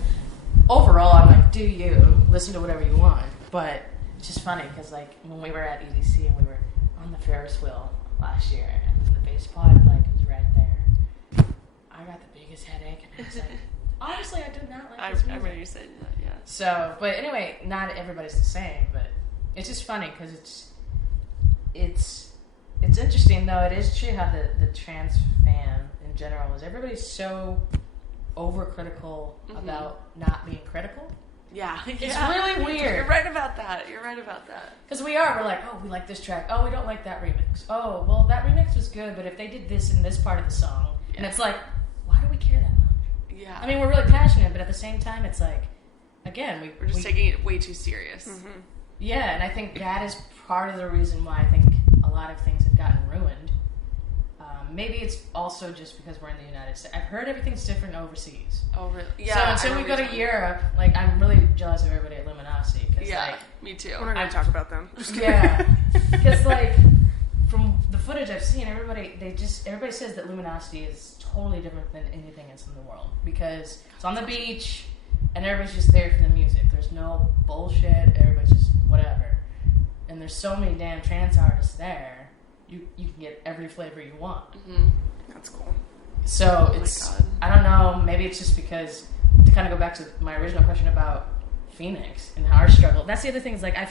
overall, I'm like, do you listen to whatever you want? But it's just funny because, like, when we were at EDC and we were on the Ferris wheel last year, and the bass pod like was right there, I got the biggest headache, and I was like, honestly, I did not like this music. I remember you saying that, yeah. So, but anyway, not everybody's the same, but it's just funny because it's interesting though. It is true how the trans fan in general is, everybody's so overcritical about not being critical. Yeah. It's really weird. You're right about that. Because we're like, oh, we like this track. Oh, we don't like that remix. Oh, well, that remix was good, but if they did this in this part of the song, and it's like, why do we care that much? Yeah. I mean, we're really passionate, but at the same time, it's like, again, we're just taking it way too serious. Mm-hmm. Yeah, and I think that is part of the reason why I think a lot of things have gotten ruined. Maybe it's also just because we're in the United States. I've heard everything's different overseas. Oh, really? Yeah. So until we go to Europe, like, I'm really jealous of everybody at Luminosity. Cause, yeah, like, me too. We're not going to talk about them. yeah, because like from the footage I've seen, everybody says that Luminosity is totally different than anything else in the world because it's on the beach and everybody's just there for the music. There's no bullshit. Everybody's just whatever. And there's so many damn trans artists there. You can get every flavor you want. Mm-hmm. That's cool. So it's, I don't know, maybe it's just because, to kind of go back to my original question about Phoenix and our struggle, that's the other thing is like, I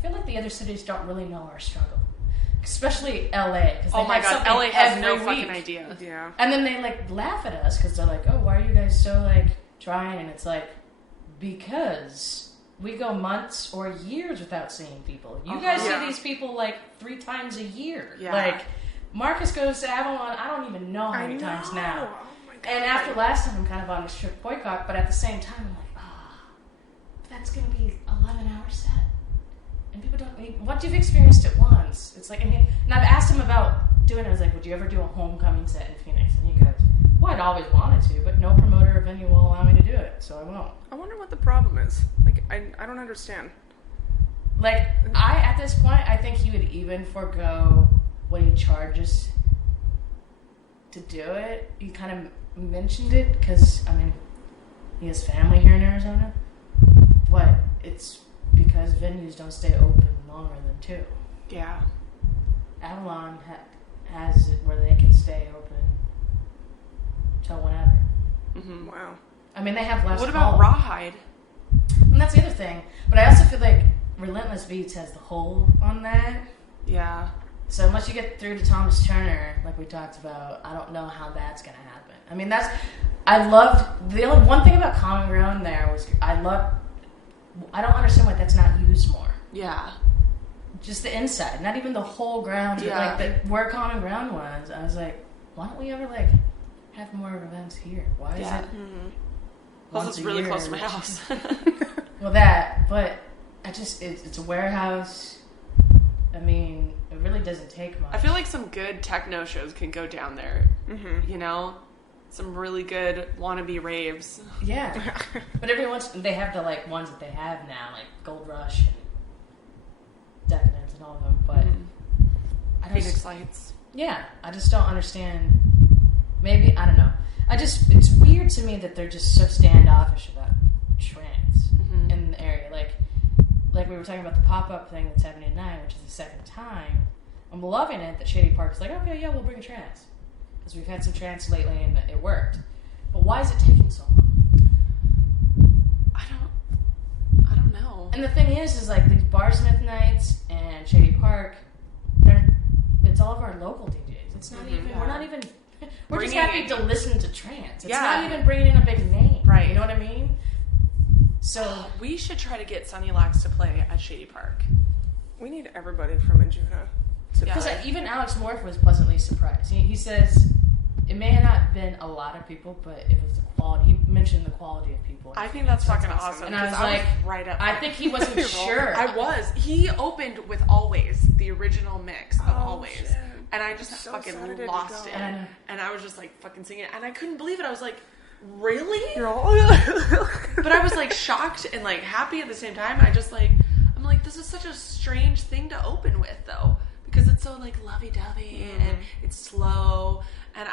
feel like the other cities don't really know our struggle. Especially LA. Oh my god, LA has no fucking idea. Yeah. And then they like laugh at us because they're like, oh, why are you guys so like trying? And it's like, because we go months or years without seeing people. You guys see these people like 3 times a year. Yeah. Like, Marcus goes to Avalon, I don't even know how many times now. Oh my God. And after last time, I'm kind of on a strict boycott, but at the same time, I'm like, that's going to be 11-hour set. And people don't, what you've experienced it once. It's like, and I've asked him about doing it. I was like, would you ever do a homecoming set in Phoenix? And he goes, well, I'd always wanted to, but no promoter or venue will allow me to do it, so I won't. I wonder what the problem is. Like, I don't understand. Like, at this point, I think he would even forego what he charges to do it. He kind of mentioned it because, I mean, he has family here in Arizona. but it's because venues don't stay open longer than 2. Yeah. Avalon has it where they can stay open till whenever. Mm-hmm. Wow. I mean, they have less. What about call. Rawhide? And that's the other thing. But I also feel like Relentless Beats has the hold on that. Yeah. So unless you get through to Thomas Turner, like we talked about, I don't know how that's going to happen. I mean, I loved, the only one thing about Common Ground there was, I don't understand why that's not used more. Yeah. Just the inside, not even the whole ground, Yeah. like where Common Ground was. I was like, why don't we ever like have more events here? Why is it? Plus, once it's a really year close to my that- house. Well, that, but it's a warehouse. I mean, it really doesn't take much. I feel like some good techno shows can go down there. Mm-hmm. You know, some really good wannabe raves. Yeah, but every once they have the like ones that they have now, like Gold Rush and Decadence and all of them. But I just, Phoenix Lights. yeah, I just don't understand. Maybe I don't know. It's weird to me that they're just so standoffish about trance in the area. Like we were talking about the pop-up thing that's happening tonight, which is the second time. I'm loving it that Shady Park's like, okay, yeah, we'll bring a trance. Because we've had some trance lately and it worked. But why is it taking so long? I don't know. And the thing is like these Barsmith nights and Shady Park, it's all of our local DJs. It's not even, we're not even, we're just happy to listen to trance. It's not even bringing in a big name. Right. You know what I mean? So We should try to get Sunny Lax to play at Shady Park. We need everybody from Anjuna to because play. even Alex Morph was pleasantly surprised. He says it may have not been a lot of people, but it was the quality. He mentioned the quality of people. I think that's fucking awesome. And I was 'cause like, right up. I think he wasn't sure. I was. He opened with Always, the original mix of Always. Shit. And I just So fucking sad I didn't lost go. it. I know. And I was just like fucking singing it. And I couldn't believe it. I was like, really? You're all But I was like shocked and like happy at the same time. I'm like, this is such a strange thing to open with though. Because it's so like lovey-dovey and it's slow. And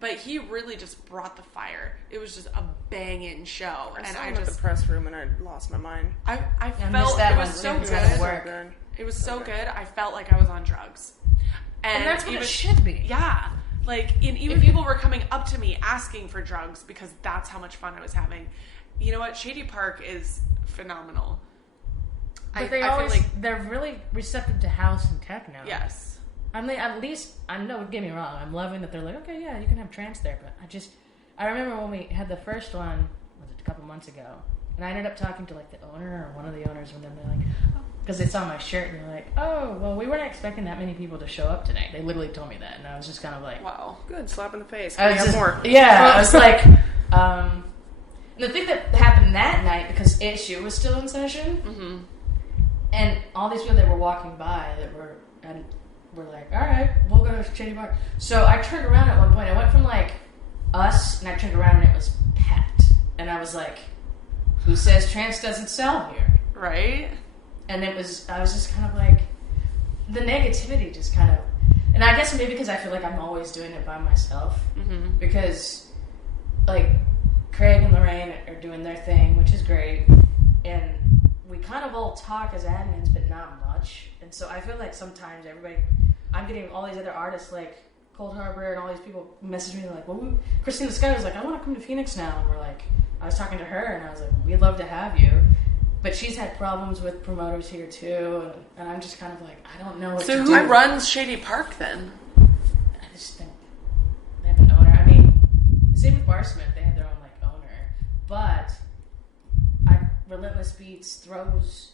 but he really just brought the fire. It was just a banging show. I And saw I him at just, the press room and I lost my mind. I missed felt that it one was too, so because I had to good. work. Good. It was so good. I felt like I was on drugs. And that's what it should be. Yeah. Like, and even people were coming up to me asking for drugs because that's how much fun I was having. You know what? Shady Park is phenomenal. But I feel feel they're really receptive to house and techno. yes. I mean, at least, I know, don't get me wrong, I'm loving that they're like, okay, yeah, you can have trance there, but I remember when we had the first one, was it a couple months ago, and I ended up talking to, like, the owner or one of the owners, and then they're like, because they saw my shirt, and they're like, oh, well, we weren't expecting that many people to show up tonight. They literally told me that, and I was just kind of like, Wow. Good. Slap in the face. I We was have just, more. yeah, I was like, and the thing that happened that night, because issue was still in session, and all these people that were walking by that were like, all right, we'll go to Shady Park. So I turned around at one point. I went from like us, and I turned around and it was packed. And I was like, who says trance doesn't sell here? Right? And I was just kind of like, the negativity just kind of, and I guess maybe because I feel like I'm always doing it by myself. Because like Craig and Lorraine are doing their thing, which is great. And we kind of all talk as admins, but not much. And so I feel like sometimes I'm getting all these other artists like Cold Harbor and all these people message me like, well, Christine the Sky was like, I want to come to Phoenix now. And we're like, I was talking to her and I was like, we'd love to have you. But she's had problems with promoters here too. And I'm just kind of like, I don't know what So to who do. runs Shady Park then? I just think they have an owner. I mean, same with Barsmith. They have their own like owner. But Relentless Beats throws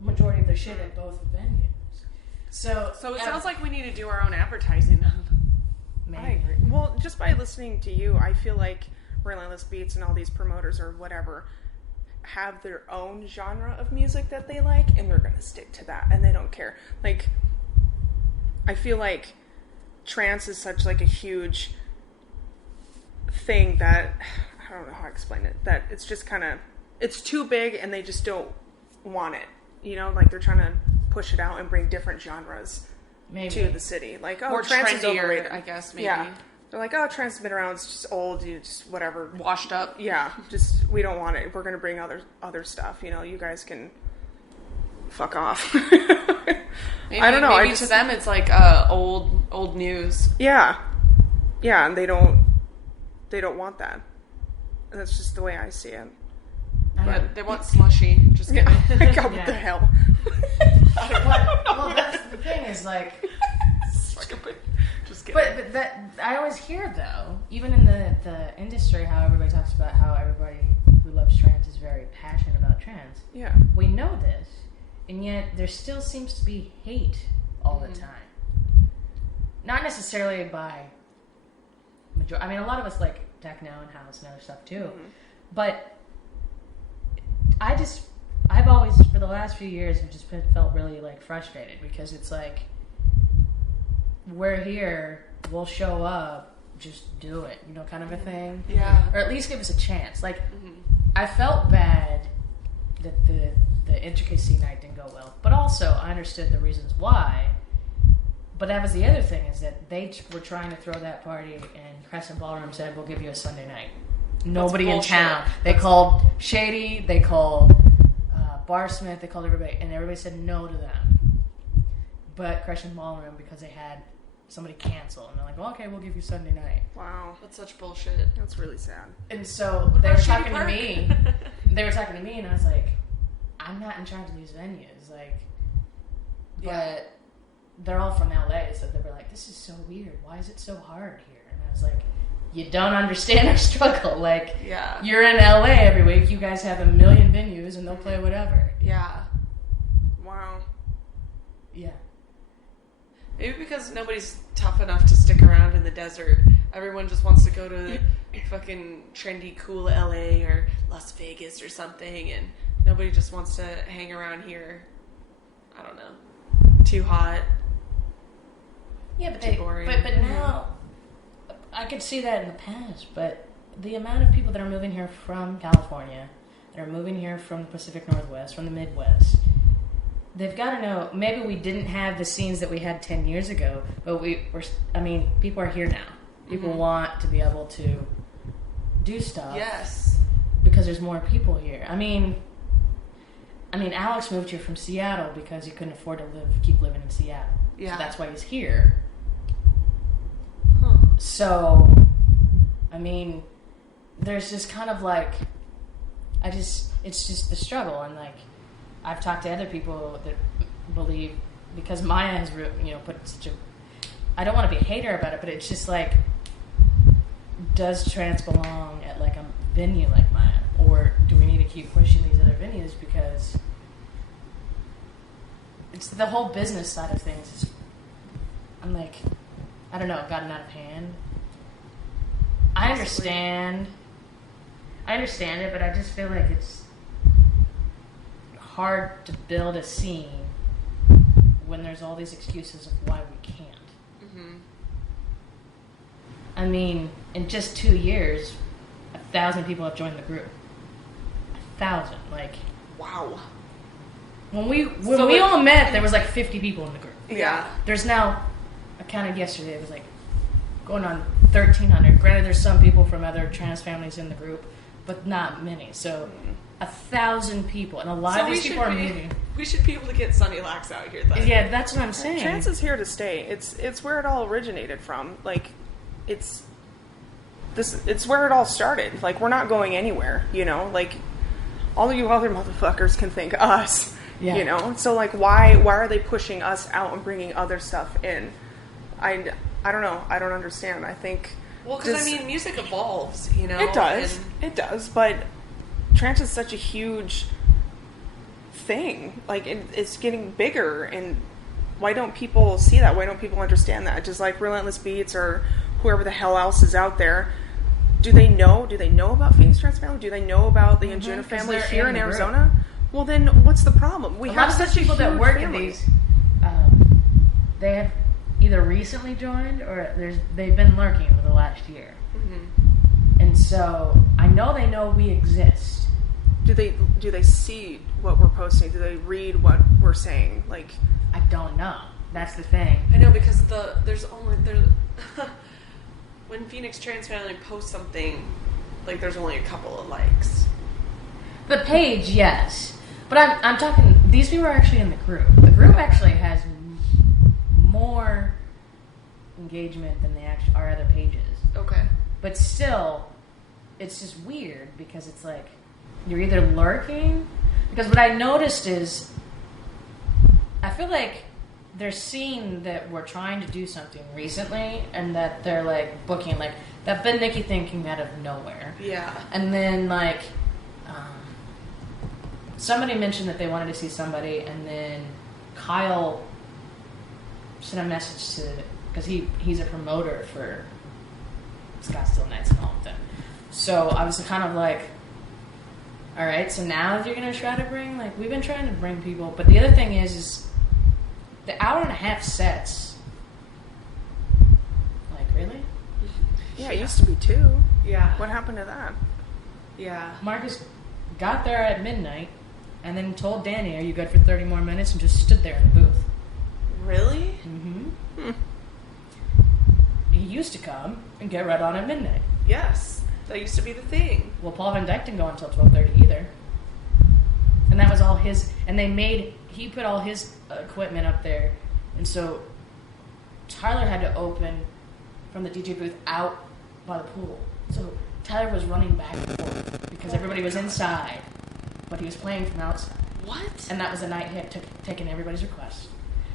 majority of their shit at both venues. So it sounds like we need to do our own advertising then. maybe. I agree. Well, just by listening to you, I feel like Relentless Beats and all these promoters or whatever have their own genre of music that they like, and they're going to stick to that, and they don't care. Like, I feel like trance is such like a huge thing that, I don't know how to explain it, that it's just kind of, it's too big and they just don't want it. You know, like they're trying to push it out and bring different genres Maybe. to the city. Like, oh, More trance is trendier, overrated. I guess, maybe. Yeah. They're like, oh, trans has been around, it's just old, you just whatever. Washed up. Yeah, just, we don't want it. We're going to bring other stuff, you know, you guys can fuck off. Maybe, I don't know. Maybe to them it's like old news. Yeah. Yeah, and they don't want that. And that's just the way I see it. But they want slushy. Just kidding. Like, oh, what the hell? Well, that's the thing is like... Just kidding. But that I always hear though, even in the industry, how everybody talks about how everybody who loves trans is very passionate about trans. Yeah. We know this, and yet there still seems to be hate all the time. Not necessarily by majority. I mean, a lot of us like techno and house and other stuff too, but I've always, for the last few years, have just felt really like frustrated because it's like, we're here, we'll show up, just do it, you know, kind of a thing. Yeah. Or at least give us a chance. Like, I felt bad that the intricacy night didn't go well, but also I understood the reasons why. But that was the other thing, is that they were trying to throw that party, and Crescent Ballroom said, we'll give you a Sunday night. Nobody in town. They called Shady, they called Barsmith, they called everybody, and everybody said no to them. But Crescent Ballroom, because they had somebody cancel, and they're like, well, okay, we'll give you Sunday night. Wow. That's such bullshit. That's really sad. And so they were talking to me. They were talking to me, and I was like, I'm not in charge of these venues. Like, but they're all from LA, so they were like, this is so weird. Why is it so hard here? And I was like, you don't understand our struggle. Like, you're in LA every week. You guys have a million venues, and they'll play whatever. Yeah. Wow. Yeah. Maybe because nobody's tough enough to stick around in the desert. Everyone just wants to go to fucking trendy, cool LA or Las Vegas or something, and nobody just wants to hang around here. I don't know. Too hot. Yeah, but too boring. But now, I could see that in the past, but the amount of people that are moving here from California, that are moving here from the Pacific Northwest, from the Midwest, they've got to know, maybe we didn't have the scenes that we had 10 years ago, but people are here now. People want to be able to do stuff. Yes. Because there's more people here. I mean, Alex moved here from Seattle because he couldn't afford to keep living in Seattle. Yeah. So that's why he's here. Huh. So, I mean, there's just kind of like, it's just the struggle, and like, I've talked to other people that believe, because Maya has, put such a, I don't want to be a hater about it, but it's just like, does trans belong at like a venue like Maya, or do we need to keep pushing these other venues, because it's the whole business side of things. I'm like, I don't know, gotten out of hand. I understand it, but I just feel like it's hard to build a scene when there's all these excuses of why we can't. I mean, in just 2 years, 1,000 people have joined the group. 1,000, like, wow. When we all met, there was like 50 people in the group. Yeah. There's now, I counted yesterday, it was like going on 1,300. Granted, there's some people from other trans families in the group, but not many. So 1,000 people, and a lot of these people are moving. We should be able to get Sunny Lax out here, then. Yeah, that's what I'm saying. Trans is here to stay. It's where it all originated from. Like, it's where it all started. Like, we're not going anywhere, you know? Like, all of you other motherfuckers can thank us, you know? So, like, why are they pushing us out and bringing other stuff in? I don't know. I don't understand. I think... Well, because, music evolves, you know? It does. It does, but trans is such a huge thing. Like, it's getting bigger, and why don't people see that? Why don't people understand that? Just like Relentless Beats or whoever the hell else is out there. Do they know about Phoenix Trans Family? Do they know about the Anjuna family here in Arizona? Well, then what's the problem? We have such people that work family. in these. They have either recently joined or they've been lurking for the last year, and so I know they know we exist. Do they see what we're posting? Do they read what we're saying? Like, I don't know. That's the thing. I know, because there's when when Phoenix Trans Family posts something, like there's only a couple of likes. The page, yes. But I'm talking, these people are actually in the group. The group actually has more engagement than our other pages. Okay. But still, it's just weird because it's like, you're either lurking, because what I noticed is, I feel like they're seeing that we're trying to do something recently, and that they're like booking, like that Ben Nikki thing came out of nowhere. Yeah. And then like, somebody mentioned that they wanted to see somebody, and then Kyle sent a message to, because he's a promoter for Scottsdale Nights and all of them. So I was kind of like, all right, so now if you're going to try to bring, like, we've been trying to bring people, but the other thing is the hour and a half sets, like, really? Yeah, it used to be 2. Yeah. What happened to that? Yeah. Marcus got there at midnight and then told Danny, are you good for 30 more minutes, and just stood there in the booth. Really? Mm-hmm. He used to come and get read on at midnight. Yes. That used to be the thing. Well, Paul Van Dyke didn't go until 12:30 either. And that was all his, and he put all his equipment up there. And so Tyler had to open from the DJ booth out by the pool. So Tyler was running back and forth because everybody was inside, but he was playing from outside. What? And that was the night he had taken everybody's request.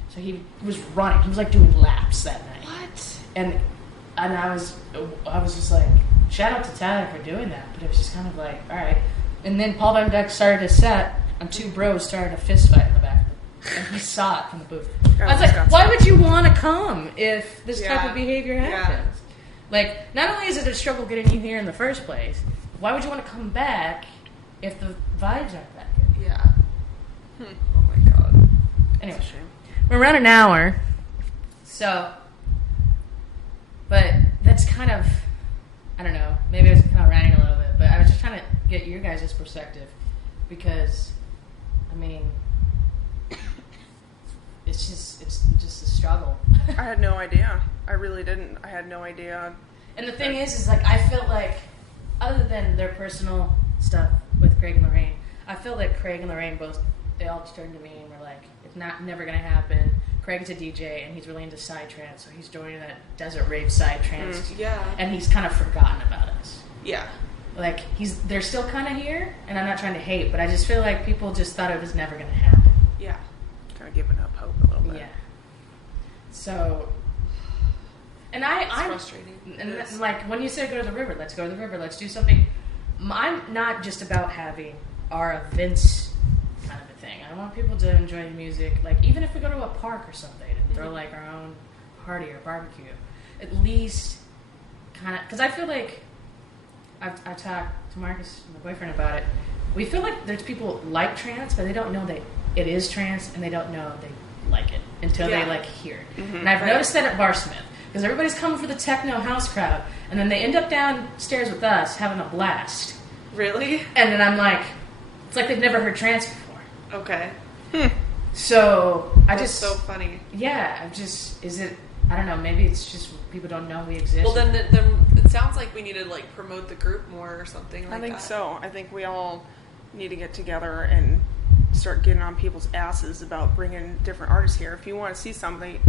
So he was running. He was like doing laps that night. What? And I was just like, shout out to Tyler for doing that. But it was just kind of like, all right. And then Paul Van Dyke started a set, and 2 bros started a fist fight in the back. And he saw it from the booth. I was like, why would you want to come if this type of behavior happens? Like, not only is it a struggle getting you here in the first place, why would you want to come back if the vibes aren't that good? Yeah. Oh my god. Anyway, we're around an hour. So, but that's kind of, I don't know, maybe I was kind of ranting a little bit, but I was just trying to get your guys' perspective because, I mean, it's just a struggle. I had no idea. I really didn't. I had no idea. And the thing is like, I felt like, other than their personal stuff with Craig and Lorraine, I feel like Craig and Lorraine they all turned to me and were like, it's never going to happen. Craig's a DJ, and he's really into psytrance, so he's joining that desert rave psytrance. Yeah. And he's kind of forgotten about us. Yeah. Like, they're still kind of here, and I'm not trying to hate, but I just feel like people just thought it was never going to happen. Yeah. Kind of giving up hope a little bit. Yeah. So, and It's frustrating. And like, when you say go to the river, let's go to the river, let's do something. I'm not just about having our events kind of a thing. I want people to enjoy the music. Like, even if we go to a park or something and throw like our own party or barbecue, at least kind of, because I feel like I talked to Marcus, my boyfriend, about it. We feel like there's people like trance, but they don't know that it is trance, and they don't know they like it until they like hear it. Mm-hmm. And I've noticed that at Barsmith, because everybody's coming for the techno house crowd, and then they end up downstairs with us having a blast. Really? And then I'm like, it's like they've never heard trance before. Okay. So That's so funny. Yeah, I don't know, maybe it's just people don't know we exist. Well, then it sounds like we need to like promote the group more or something like that. I think so. I think we all need to get together and start getting on people's asses about bringing different artists here. If you want to see somebody,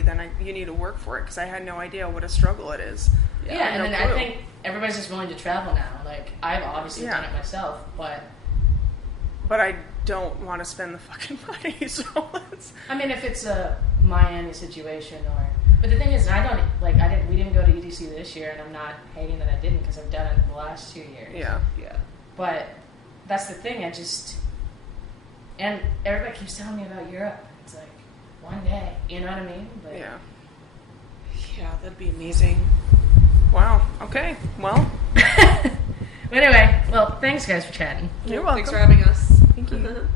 then you need to work for it, because I had no idea what a struggle it is. Yeah, and then I think everybody's just willing to travel now. Like, I've obviously done it myself, but I don't want to spend the fucking money, so I mean, if it's a Miami situation but the thing is, we didn't go to EDC this year, and I'm not hating that I didn't, because I've done it the last 2 years. Yeah. But that's the thing, and everybody keeps telling me about Europe. It's like, one day, you know what I mean? But yeah. Yeah, that'd be amazing. Wow. Okay. Well. Anyway, thanks guys for chatting. You're welcome. Thanks for having us. Thank you.